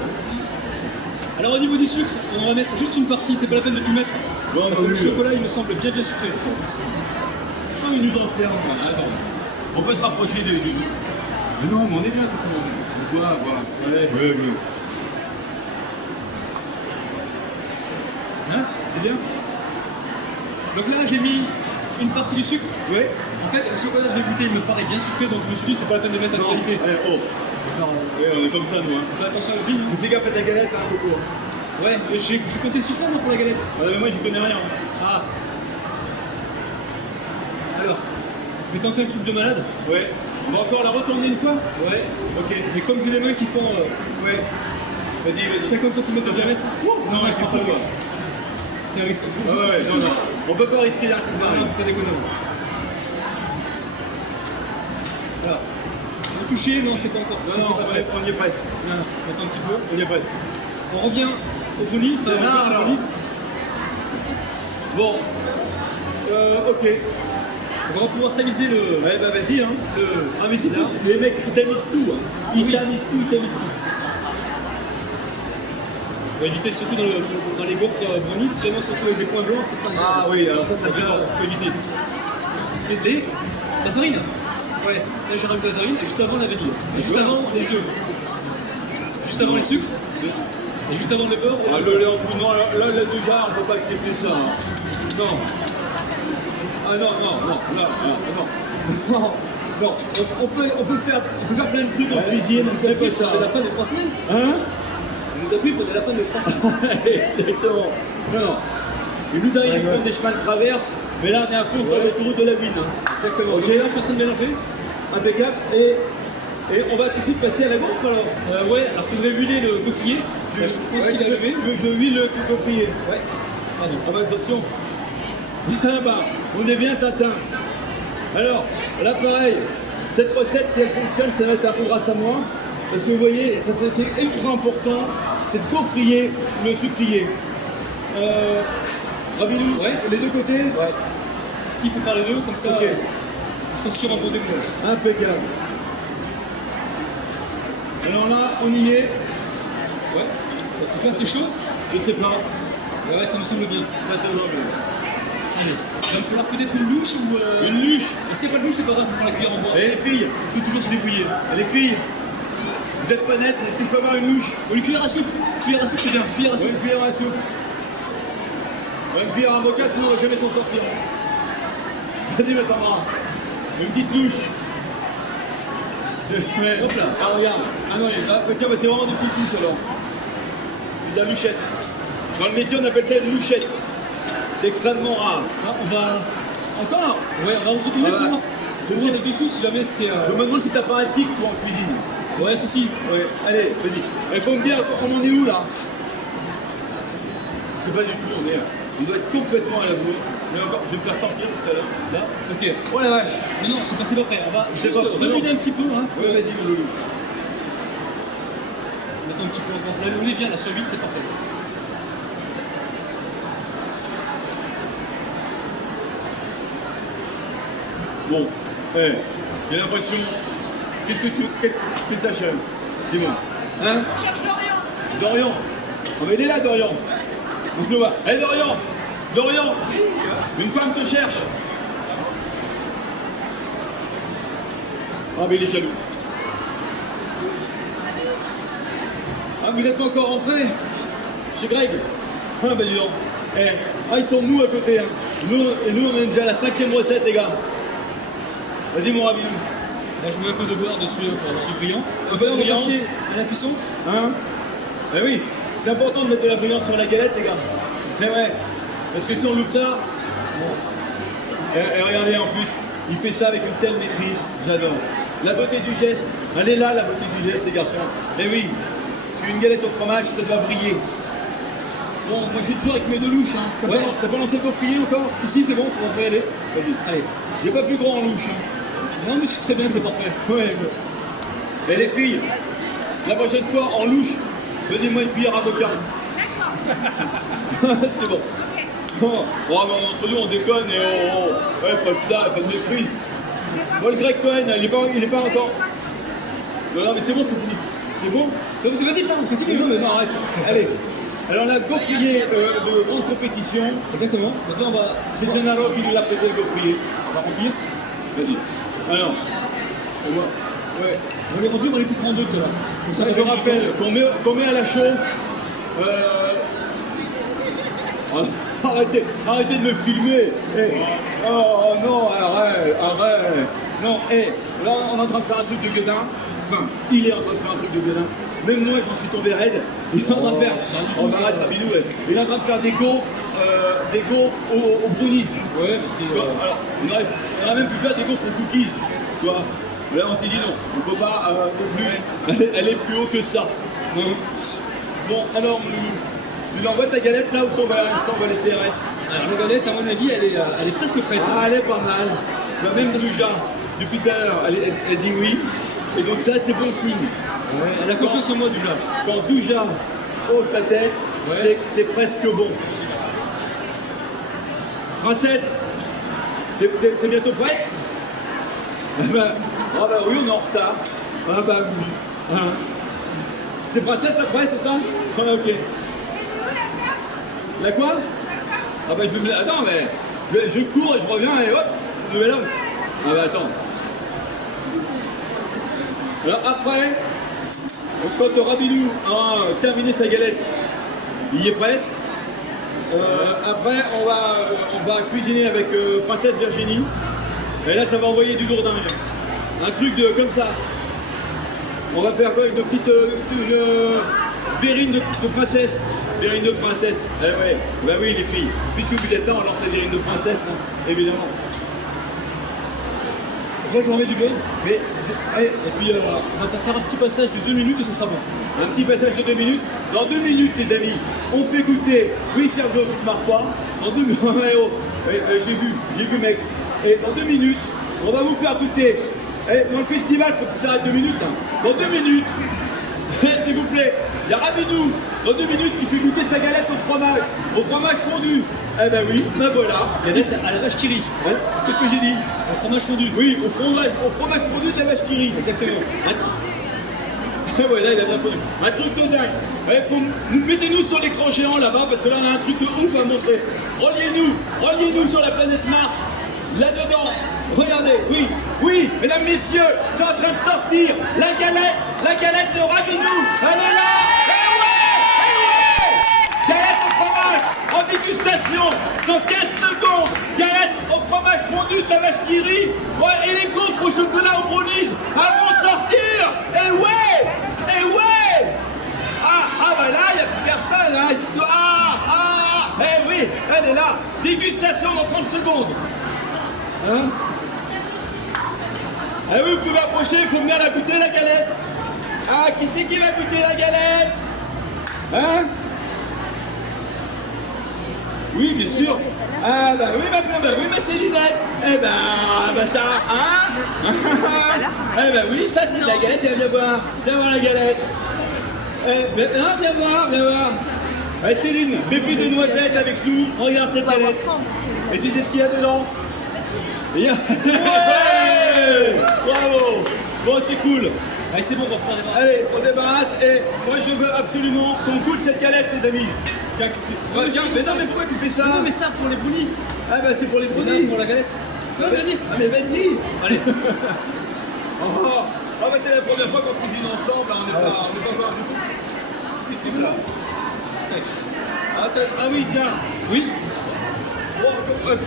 Alors, au niveau du sucre, on va mettre juste une partie. C'est pas la peine de tout mettre. Non, parce que le chocolat, il me semble bien sucré. Ah, il nous enferme. Attends. On peut se rapprocher du. Mais non, mais on est bien tout le monde. Voilà, voilà. Ouais, oui. Hein? C'est bien. Donc là, j'ai mis une partie du sucre. Ouais. En fait, le chocolat, je l'ai goûté, il me paraît bien sucré, donc je me suis dit, c'est pas la peine de mettre à qualité. Ouais, oh. Ouais, on est comme ça, nous. Hein. Fais attention à la bille. Vous fais gaffe à ta galette, hein, Coco. Ouais, j'ai compté sucre pour la galette. Mais moi, j'y connais rien. Ah. Alors, mais t'en fais un truc de malade? Ouais. On va encore la retourner une fois? Ouais. Ok. Mais comme j'ai les mains qui font ouais. Vas-y, 50 cm de diamètre. Non, je prends pas. C'est un risque. Ah ouais, non. On peut pas risquer d'un coup pareil. Non, pas déconner. Voilà. On toucher, non, c'est pas encore. Non, on y est presque. Non, attends un petit peu. On y est presque. On revient au brownie. Non. Bon. Ok. On va pouvoir tamiser le... Ouais, bah vas-y, hein. Ah, mais c'est fou, les mecs, ils tamisent tout. Hein. Ils tamisent tout. On va éviter surtout dans les gaufres brownies, si jamais on se retrouve avec des points blancs, c'est pas... Ah oui, alors ça faut éviter. La farine. Ouais, là j'ai rajouté la farine, et juste avant la vanille. Et juste avant les œufs. Juste avant les sucres. Et juste avant le beurre. Ah, le lait en plus, non, là déjà, on peut pas accepter ça. Hein. Non. Ah non. On peut faire plein de trucs en cuisine, on sait pas ça. Des lapins de 3 semaines. Hein? On nous a pris pour des lapins de 3 semaines. Exactement. Non. Il nous arrive de prendre des chemins de traverse, mais là on est à fond sur l'autoroute de la vigne. Hein. Exactement. Ok. Donc là je suis en train de mélanger. Impeccable. Et on va tout de suite passer à la gaufre alors. Ouais, alors tu devrais huiler le gaufrier. Je pense qu'il a levé. Je huile le gaufrier. Ouais. Pardon. Ah bah attention. Ah bah, on est bien Tintin. Alors, là pareil, cette recette, si elle fonctionne, ça va être un peu grâce à moi. Parce que vous voyez, ça c'est ultra important, c'est de gaufrier le sucrier. Rabilou, ouais. Les deux côtés. Ouais. S'il faut faire les deux, comme ça, okay. on s'assure un bon démoulage. Impeccable. Alors là, on y est. Ouais. Donc là, c'est chaud. Je sais pas. Ouais, ça me semble bien. Maintenant, Allez. Il va me falloir peut-être une louche ou. Une luche. Et s'il n'y a pas de louche, c'est pas grave, je prends la cuillère en bois. Et les filles, Tu peux toujours te débrouiller. les filles, vous êtes pas nettes, est-ce que je peux avoir une louche? Ou une cuillère à soupe. Cuillère à soupe, c'est bien. Cuillère à soupe. Ouais, une cuillère à soupe. Ouais, une cuillère à avocat, sinon on va jamais s'en sortir. Vas-y, mais ça va. Une petite louche. Ouais. Hop là. Ah, regarde. Ah non, tiens, bah, c'est vraiment des petites louches alors. C'est de la louchette. Dans le métier, on appelle ça une louchette. C'est extrêmement rare. Ah, on va. Encore? Ouais, on va retourner Ah, pour moi. je Je sais. sais le dessous si jamais c'est. Je me demande si t'as pas un tic toi en cuisine. Ouais, si. Ouais, allez, vas-y. Il faut me dire, on en est où là? C'est pas du tout, on doit être complètement à la bourre. Mais encore, je vais me faire sortir tout à l'heure. Là. Ok. Oh la vache! Non, c'est pas prêt. On va C'est juste pas- remuer un petit peu. Hein. Ouais, vas-y, mon loulou. Mettons un petit peu encore. Là, on est bien, là, sur 8, c'est parfait. Bon, j'ai l'impression. Qu'est-ce que ça cherche? Dis-moi. Hein? On cherche Dorian. Dorian. Oh, mais il est là, Dorian. On se le voit. Hé, Dorian! Dorian! Une femme te cherche. Ah, mais il est jaloux. Ah, vous n'êtes pas encore rentré? Chez Greg? Ah, bah dis donc. Ah, ils sont mous à côté. Hein. Et nous, on est déjà à la 5e recette, les gars. Vas-y, mon rabinou. Là, je mets un peu de beurre dessus pour avoir du brillant. Un peu de On va brillance. passer à la cuisson. Hein? Eh oui, c'est important de mettre de la brillance sur la galette, les gars. Mais ouais, parce que si on loupe ça, et regardez en plus, il fait ça avec une telle maîtrise, j'adore. La beauté du geste, elle est là, la beauté du geste, les garçons. Mais oui, sur une galette au fromage, ça doit briller. Bon, moi je suis toujours avec mes deux louches. Hein. Ouais. T'as pas lancé le gaufrier encore? Si, c'est bon, on peut y aller. Vas-y. Allez. J'ai pas plus grand en louche. Hein. Non, mais c'est très bien, c'est parfait. Ouais, mais les filles, la prochaine fois, en louche, donnez-moi une cuillère à avocat. D'accord. C'est bon. Ok. Oh, mais entre nous, on déconne et ouais, pas de ça, pas de méprise. Bon, le Greg Cohen, il est pas encore. Non, mais c'est bon, c'est fini. C'est bon? Non, mais vas-y, parle, continue. Non, mais non, arrête. Allez. Alors, la gaufrier de grande compétition, Exactement. Maintenant, on va. c'est Gennaro qui nous l'a prêté le gaufrier. On va remplir? Vas-y. Alors, on va. Ouais. On va les remplir, on les coupera en deux tout à l'heure. Comme ça, Je rappelle qu'on met à la chauffe. Arrêtez de me filmer. Oh non, arrête. Non, là on est en train de faire un truc de gueudin. Enfin, il est en train de faire un truc de gueudin. Même moi, j'en suis tombé raide. Il est en train de faire. Oh, bah, arrête, Rabinou, ouais. Il est en train de faire des gaufres aux brownies. Ouais, mais c'est. Tu vois, alors, on aurait même pu faire des gaufres aux cookies. Tu vois. Là, on s'est dit non, on ne peut pas non plus aller plus haut que ça. Bon, alors, tu lui envoies ta galette là ou je t'envoie les CRS? Alors, la galette, à mon avis, elle est presque prête. Ah, elle est pas mal. Tu vois, même Douja, depuis tout à l'heure, elle dit oui. Et donc ça, c'est bon signe. Ouais, elle a confiance en moi, déjà. Quand Douja hoche la tête, Ouais. c'est que c'est presque bon. Princesse, t'es bientôt prête? Ah bah oui, on est en retard. Ah bah oui. Ah. C'est Princesse après, c'est ça? Ah ok. La quoi? Ah bah je vais me... Attends, mais je cours et je reviens et hop, nouvel homme. Ah bah attends. Alors après, quand Rabinou a terminé sa galette, il y est presque. Après, on va cuisiner avec Princesse Virginie. Et là, ça va envoyer du lourdingue. Un truc comme ça. On va faire quoi? Une petite verrine de princesse. Verrine de princesse. Eh ouais. Bah oui, les filles. Puisque vous êtes là, on lance la verrine de princesse, hein, évidemment. Moi, je remets du beurre. Mais, Et puis, on va faire un petit passage de 2 minutes et ce sera bon. un petit passage de 2 minutes. Dans 2 minutes, les amis, on fait goûter. Oui, Sergio, tu ne marques pas. Dans 2 minutes, j'ai vu, mec. Et dans 2 minutes, on va vous faire goûter. Dans le festival, il faut qu'il s'arrête 2 minutes. Là. Dans 2 minutes, s'il vous plaît, il y a Rabinou, dans 2 minutes, qui fait goûter sa galette au fromage fondu. Eh ben oui, ben voilà. Galette à la vache qui rit. Hein, qu'est-ce que j'ai dit? Au fromage fondu. Oui, au fromage fondu de la vache qui rit. Exactement. Ouais, là, il a bien fondu. Un truc de dingue. Allez, mettez-nous sur l'écran géant là-bas parce que là, on a un truc de ouf à montrer. Reliez-nous sur la planète Mars. Là-dedans. Regardez, oui, mesdames, messieurs, c'est en train de sortir la galette de Rabinou. Elle est là. Galette au fromage en dégustation dans 15 secondes. Galette au fromage fondu de la vache qui rit. Ouais, et les gaufres au chocolat au brownies vont sortir. Et ouais. Bah là, il n'y a plus personne. Hein. Eh oui, elle est là. Dégustation dans 30 secondes. Hein? Eh oui, vous pouvez approcher, il faut venir la goûter la galette. Ah, qui c'est qui va goûter la galette? Hein? Oui, bien sûr. Ah bah oui, ma Célinette. Eh bah ça, hein? Eh bah oui, ça c'est de la galette, viens voir la galette. Viens voir. Allez Céline, pépite de noisettes avec nous, regarde cette galette. Et tu sais ce qu'il y a dedans? Ouais. Bravo. Bon, c'est cool. Allez, c'est bon, on va prendre les bras. Allez, on débarrasse et moi je veux absolument qu'on goûte cette galette, les amis. Tiens, mais non, mais pourquoi tu fais ça? Non, mais ça pour les brownies. Ah bah c'est pour les brownies. Pour la galette. Non, vas-y. Ah mais vas-y. Allez. Bah c'est la première fois qu'on cuisine ensemble, on n'est pas encore. Qu'est-ce que vous là? Ah oui, tiens. Oui. Bon,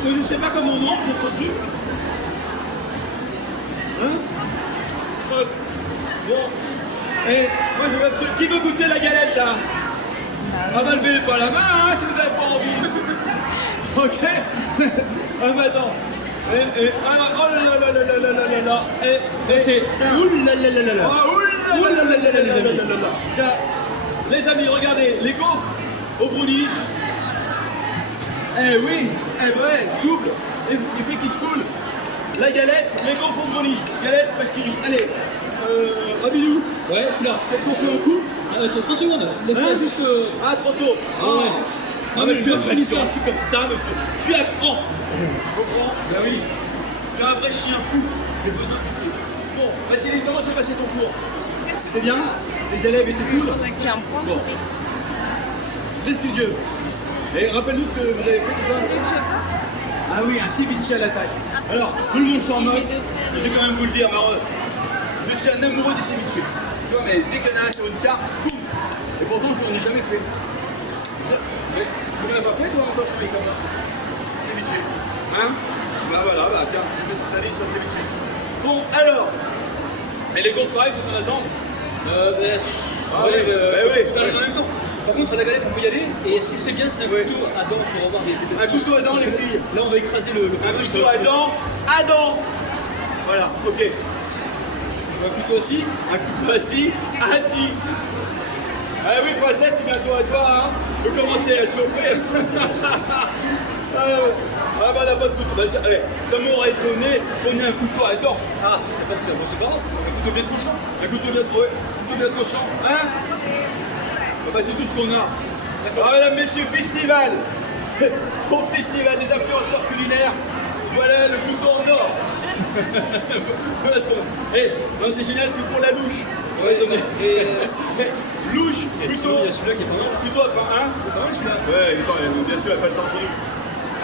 je ne sais pas comment on mange notre truc. Hein? Bon. Et moi je veux absolument. Qui veut goûter la galette là? Ah bah levez pas la main hein, si vous n'avez pas envie. Ok. Ah bah attends. Oh là là là là là là là là. C'est oulalalala. Tiens, les amis, regardez, les gaufres au brownies. Eh oui, ouais, double, effet qui se coule. La galette, les gaufres au brownies. Galette, vache qui rit. Allez, Rabinou. Ouais, je suis là. Est-ce qu'on fait un coup? 30 secondes. Laisse-moi juste. Ah, trop tôt. Ah ouais. Ah, mais je suis comme ça, monsieur. Je suis à cran. Comprends? Ben oui. Je suis un vrai chien fou. J'ai besoin de pied. Bon, Vassili, comment s'est passé ton cours? C'était bien? Les élèves étaient cool? J'ai un point de Bon. Très studieux. Et rappelle-nous ce que vous avez fait déjà. Ah oui, un ceviche à la taille. Alors, tout le monde s'en moque. Je vais quand même vous le dire, mais je suis un amoureux des ceviches. Tu vois, mais dès qu'il y en a un sur une carte, boum. Et pourtant, je n'en ai jamais fait. Tu ne l'as pas fait, toi, encore, je vais savoir. Ceviche. Hein? Bah voilà, bah tiens, je mets sur ta liste sur ceviche. Bon, alors. Et les gaufres, il faut qu'on attende. Oui. Tout à l'heure en même temps. Par contre, à la galette, on peut y aller. Et ce qui serait bien, c'est un couteau à dents pour avoir des. Un couteau à dents, les filles. Là, on va écraser le Un couteau à dents. Voilà, ok. Un couteau aussi. Un couteau assis. Ah oui, princesse, c'est bientôt à toi, hein. Faut commencer à te chauffer. Ah bah la bonne couteau. Bah, allez, ça m'aurait donné un couteau à dents. Ah, c'est pas grave. Un couteau bien tranchant. Un couteau bien tranchant. Hein? Bah, c'est tout ce qu'on a. Ah, mesdames, messieurs, festival. Au festival des influenceurs culinaires. Voilà le couteau en or. Voilà ce qu'on a. Eh, non, c'est génial, c'est pour la louche. On va donner. Louche, plutôt. Il y a celui-là qui est pas mal. Plutôt, hein? Pas mal celui-là. Ouais, bien sûr, il n'y a pas de sang entre nous.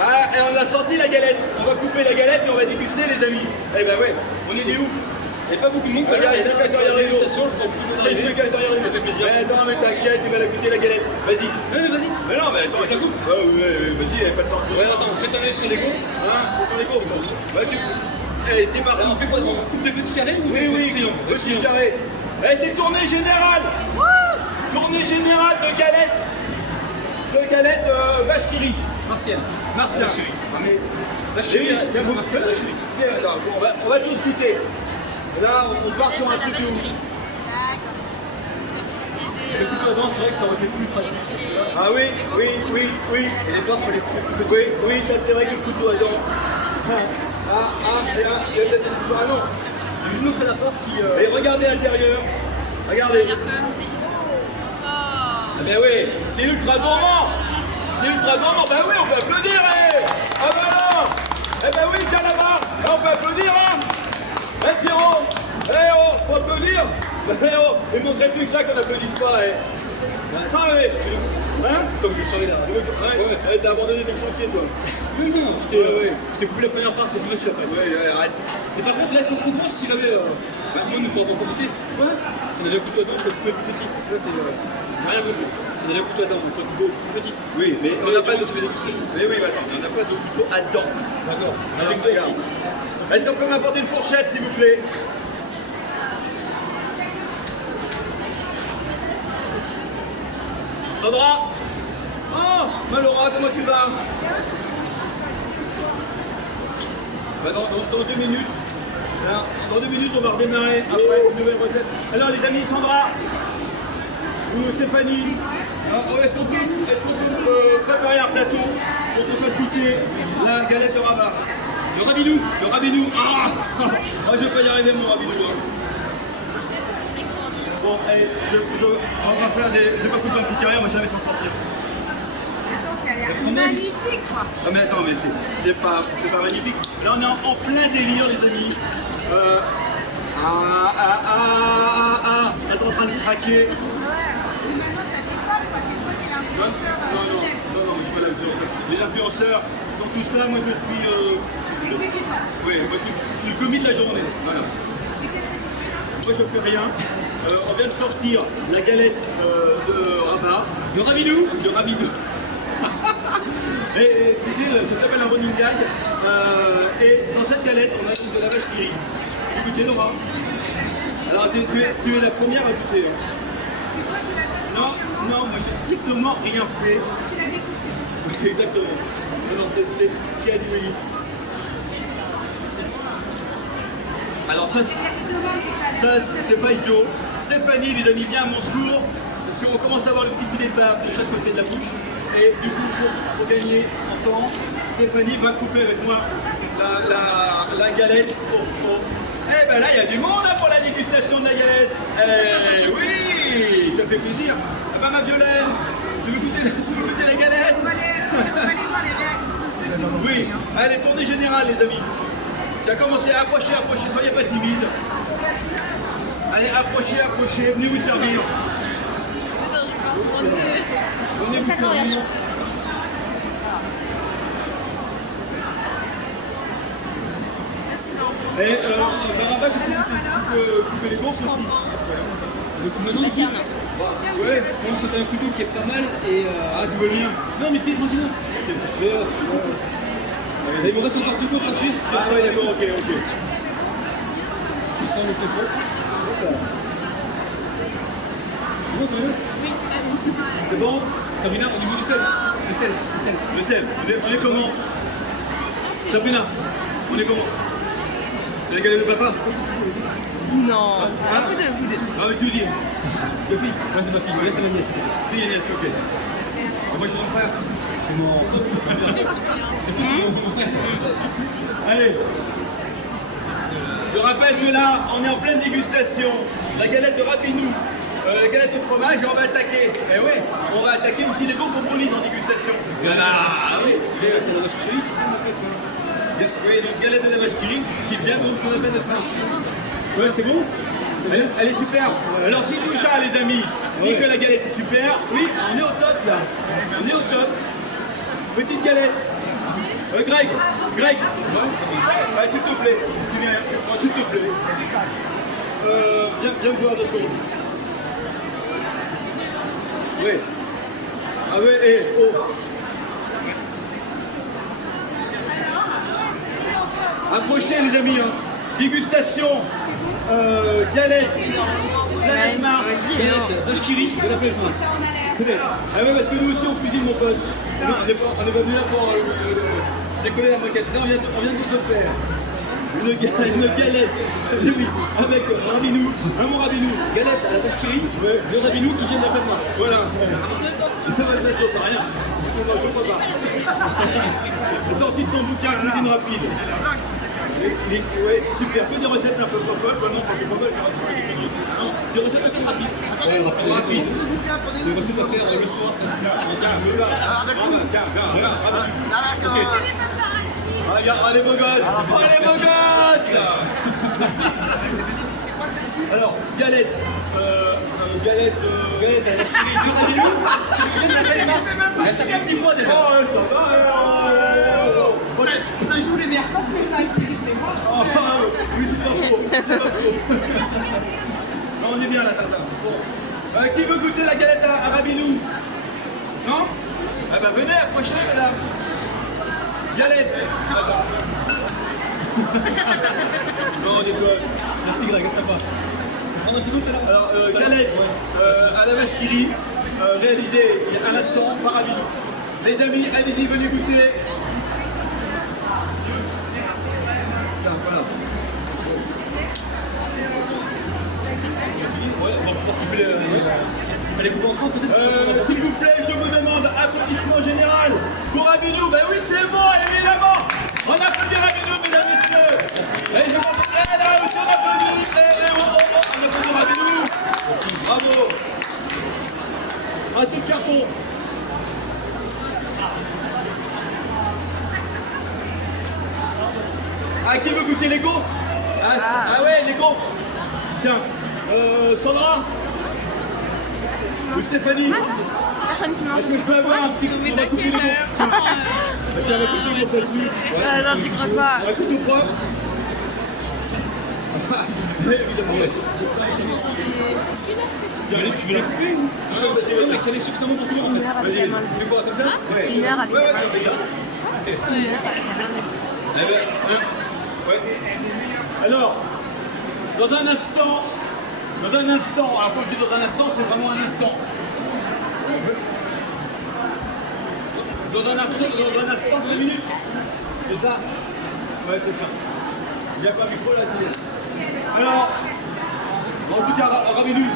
Ah, et on a sorti la galette. On va couper la galette et on va déguster, les amis. Eh ben ouais, on est des oufs. Il n'y a pas beaucoup de monde qui Regarde, il y a ceux qui sont derrière nous. je vois beaucoup de Il y a ceux qui sont derrière nous. Ça fait plaisir. Attends, mais t'inquiète, tu vas la goûter la galette. Vas-y. Ouais, vas-y. Mais non, mais attends, Je la coupe. Ouais, vas-y, il n'y a pas de sang. Ouais, attends, jette un œil sur les gaufres. Hein, sur les gaufres. Bah, allez, démarre. Là, on fait quoi? On coupe des petits carrés ou Oui, petit carré. Eh, c'est tournée générale. Tournée générale de galette. Vache qui rit. Martial. Martial. Ah, mais... Vache qui rit. Bien vous Martial, vache qui rit. Attends, on va tous goûter. Là, on part sur un truc de ouf. Le couteau à dents, c'est vrai que ça aurait été plus pratique. Ah oui. Et les bords, il faut les couper. Oui, ça c'est vrai que le couteau à dents. Il y a peut-être une histoire. Ah non. Je vous montrerai la part si. Et regardez l'intérieur. Regardez. Ah ben oui, c'est ultra gourmand. Bah oui, on peut applaudir, Ah ben non. Eh ben oui, tiens là-bas. On peut applaudir, hein. Pierrot. Oh, faut applaudir. Oh, il manquerait plus que ça qu'on n'applaudisse pas. Ah ouais, hein? Comme je le savais là. Ouais, t'as abandonné ton chantier, toi. Non, c'était coupé la première part, c'est plus facile après. Ouais, arrête. Et par contre, là, si on trouve grosse, si jamais. Moi, nous pourrons pas profiter. Quoi? Si on avait un couteau à dents, on peut couper plus petit. Parce que là, c'est. Rien compris. Si on avait un couteau à dents, on peut couper plus petit. Oui, mais on n'a pas de... Mais Mais oui, mais attends, on n'a pas de couteau à dents. d'accord. Alors, Avec toi regarde. aussi. Est-ce qu'on peut m'apporter une fourchette, s'il vous plaît? Sandra? Oh, Malora, comment tu vas? Bah, dans 2 minutes. Alors, dans 2 minutes, on va redémarrer après une nouvelle recette. Alors, les amis, Sandra ou Stéphanie, est-ce qu'on peut préparer un plateau pour qu'on fasse goûter la galette de rabat? Le rabinou. Le rabinou. Ah, je vais pas y arriver, mon rabinou. Bon, allez, on va faire des... Je vais pas couper un petit carré, on va jamais s'en sortir. Attends, ça a l'air magnifique, quoi. Ah mais attends, mais c'est pas magnifique. Là, on est en plein délire, les amis. Elles sont en train de craquer. Ouais. Mais maintenant, t'as des fans, quoi. C'est toi qui es l'influenceur fidèle. Non, je suis pas l'influenceur. Les influenceurs sont tous là, moi je suis... Exécutant. Oui, moi je suis le commis de la journée. Voilà. Et qu'est-ce que tu fais là? Moi je fais rien. On vient de sortir la galette de rabat. De rabinou. De rabinou. Et tu sais, ça s'appelle un running gag. Et dans cette galette, on a de la vache qui rit. Tu goûté, Nora? Alors tu es la première à goûter. Hein. C'est toi qui l'as fait? Non, moi j'ai strictement rien fait. Tu l'as découpé. Exactement. Non, c'est qui a dit oui. Alors ça, Il y a des demandes, c'est que ça a l'air. c'est pas idiot. Stéphanie, les amis, viens à mon secours. Parce qu'on commence à avoir le petit filet de barbe de chaque côté de la bouche. Et du coup, pour gagner en temps, Stéphanie va couper avec moi la galette au... Eh ben là, il y a du monde hein, pour la dégustation de la galette. Eh oui, ça fait plaisir. Ah ben ma Violaine, tu veux goûter la galette? On va aller voir les réactions de ceux qui vont Oui, goûter, hein. allez, tournée générale, les amis. Tu as commencé à approcher, soyez pas timide. Allez, approchez, venez vous servir. Venez vous servir. Et Barabas, tu peux couper les gaufres aussi. Donc maintenant, ouais, je pense que tu as un couteau qui est pas mal et. Ah, tu veux le mien? Non, mais fais tranquillement. Mais il me reste encore deux gaufres à tuer. Ah ouais, d'accord, ok. Ça, on le sait pas. C'est bon? Sabrina, au niveau du sel. Le sel. On est comment? Sabrina, on est comment? C'est la galette de papa? Non, Ah, vous deux. Ah, mais tu dis. Deux filles. Moi, c'est ma fille. Ouais, c'est ma nièce. Fille et nièce, ok. Et moi, je suis ton frère. Allez. Je rappelle que là, on est en pleine dégustation. La galette de rabinou, la galette au fromage, et on va attaquer. Eh oui, on va attaquer aussi les gaufres au brownies en dégustation. Ah oui. Oui, donc galette de la vache qui rit, qui vient donc qu'on appelle la fin. Ouais, c'est bon? Elle est super. Alors si tout ça, les amis, dit que la galette est super, oui, on est au top là. On est au top. Petite galette. Greg. Ouais, s'il te plaît. Tu viens. S'il te plaît. Viens voir 2 secondes. Oui. Ah oui, Approchez les amis, hein. Dégustation, galette, la Mars. Galette, vache qui rit, de la belle France. Ah ouais, parce que nous aussi on cuisine, mon pote. Non, on n'est pas venu là pour décoller la moquette. Là, on vient de te faire une galette avec rabinou, un bon rabinou. Galette à la vache qui rit, deux rabinous qui viennent de la belle France. Voilà. C'est rien. Je ne pas. Sorti de son bouquin Cuisine rapide. Ouais, c'est super. Que des recettes un peu folles, vraiment pas que folles. Non, des recettes assez rapides. Rapides. Des recettes à faire le soir, facile. Regarde, les beaux gosses. Les beaux gosses. Alors, galette. Galette. Galette à la chili du Rabelou. Tu viens de la taille masse. Elle s'appelle 10 fois déjà. Oh, ça va. Ça joue les meilleures cotes, mais ça explique les moi. Oui, c'est pas faux. C'est pas faux. Non, on est bien là, Tata. Bon. Qui veut goûter la galette à Rabelou? Non? Ah bah venez, approchez, madame. Galette. Non, on déconne. Merci Greg, ça va. On prend un photo tout à l'heure. Alors, galette à la vache qui rit, réalisée à l'instant par Rabelou. Les amis, allez-y, venez goûter. Tiens, voilà. Ouais, on va pouvoir couper les... Allez, couper en 30 peut-être. S'il vous plaît, je vous demande applaudissement général pour Rabelou. Ben oui, c'est bon, évidemment. On applaudit Rabelou, mesdames, messieurs. Et je pense que là aussi on applaudit. On applaudit Rabelou. Bravo. Ah, c'est le carton. Ah, qui veut goûter les gaufres? Ah ouais, les gaufres. Tiens, Sandra ou Stéphanie? Personne qui mange. Est-ce que je peux avoir un petit coup? On va couper les gaufres. Tiens, on va couper les celle-ci. Ah non, tu crois pas. On va couper au propre. Mais évidemment, ouais. Tu veux la couper ou? Mais qu'elle est suffisamment pour tout le monde en fait. Avec la main. Tu fais quoi comme ça? Ouais. Une heure avec Ouais, la ouais, main. tiens, regarde. Eh ben, ouais. Alors, dans un instant, alors quand je dis dans un instant, c'est vraiment un instant. Dans un instant, 5 minutes. C'est ça? Ouais, c'est ça. Il n'y a pas micro là, c'est... Alors, en tout cas, Rabelou,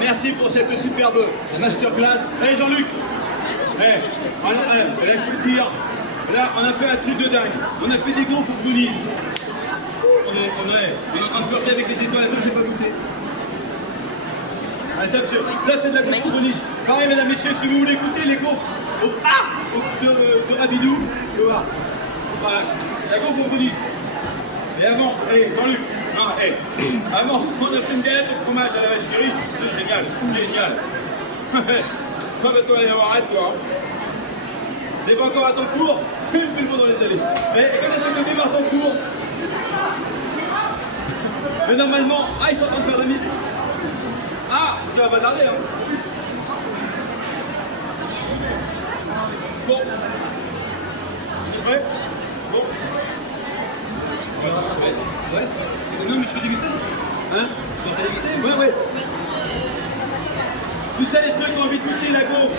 merci pour cette superbe masterclass. Allez Jean-Luc, là, je peux le dire, là, on a fait un truc de dingue. On a fait des gaufres au brownies. On est en train de flirter avec les étoiles. Attends, j'ai pas goûté. Ah, ça c'est de la gaufre au brownies. Pareil, mesdames, messieurs, si vous voulez goûter les gaufres de Rabelou, voilà, la gaufre au brownies. Et avant, Jean-Luc, avant, on a fait une galette au fromage à la vache qui rit. C'est génial, génial. Toi, toi, allez voir, arrête-toi. T'es pas encore à ton cours, tu me fais le mot dans les allées. Mais quand est-ce que tu démarres ton cours? Mais normalement, ils sont en train de faire d'amis. Ah, ça va pas tarder, hein. Bon. Ouais. Bon. Ouais. Non, mais je fais déguster. Hein? Ouais. Tous celles et ceux qui ont envie de goûter la gaufre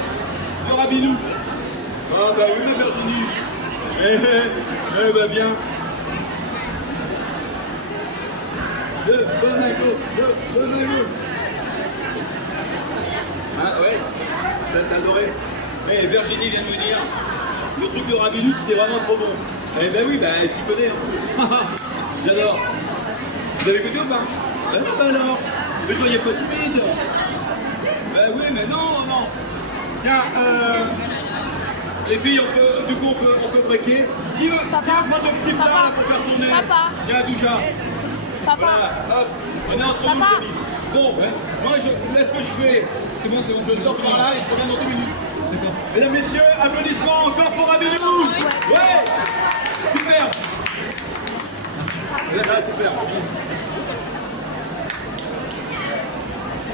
de Rabelou. Ah bah oui, ma Virginie. Bah viens. Le bon gaufre. Ah ouais, t'as adoré. Virginie vient de me dire, le truc de Rabelou c'était vraiment trop bon. Eh ben oui, elle s'y connaît. Hein. J'adore. Vous avez goûté ou pas? Bah alors, mais soyez pas timide. Bah oui, mais non. Tiens, les filles, on peut breaker. Qui veut prendre le petit plat là, pour faire son nez? Papa. Tiens, Doucha. Papa. Voilà, hop, on est entre nous, les amis. Bon, moi, là, ce que je fais, C'est bon. je sors par là et je reviens dans 2 minutes. Mesdames, messieurs, applaudissements encore pour Rabelou. Ouais. Super. Là, super.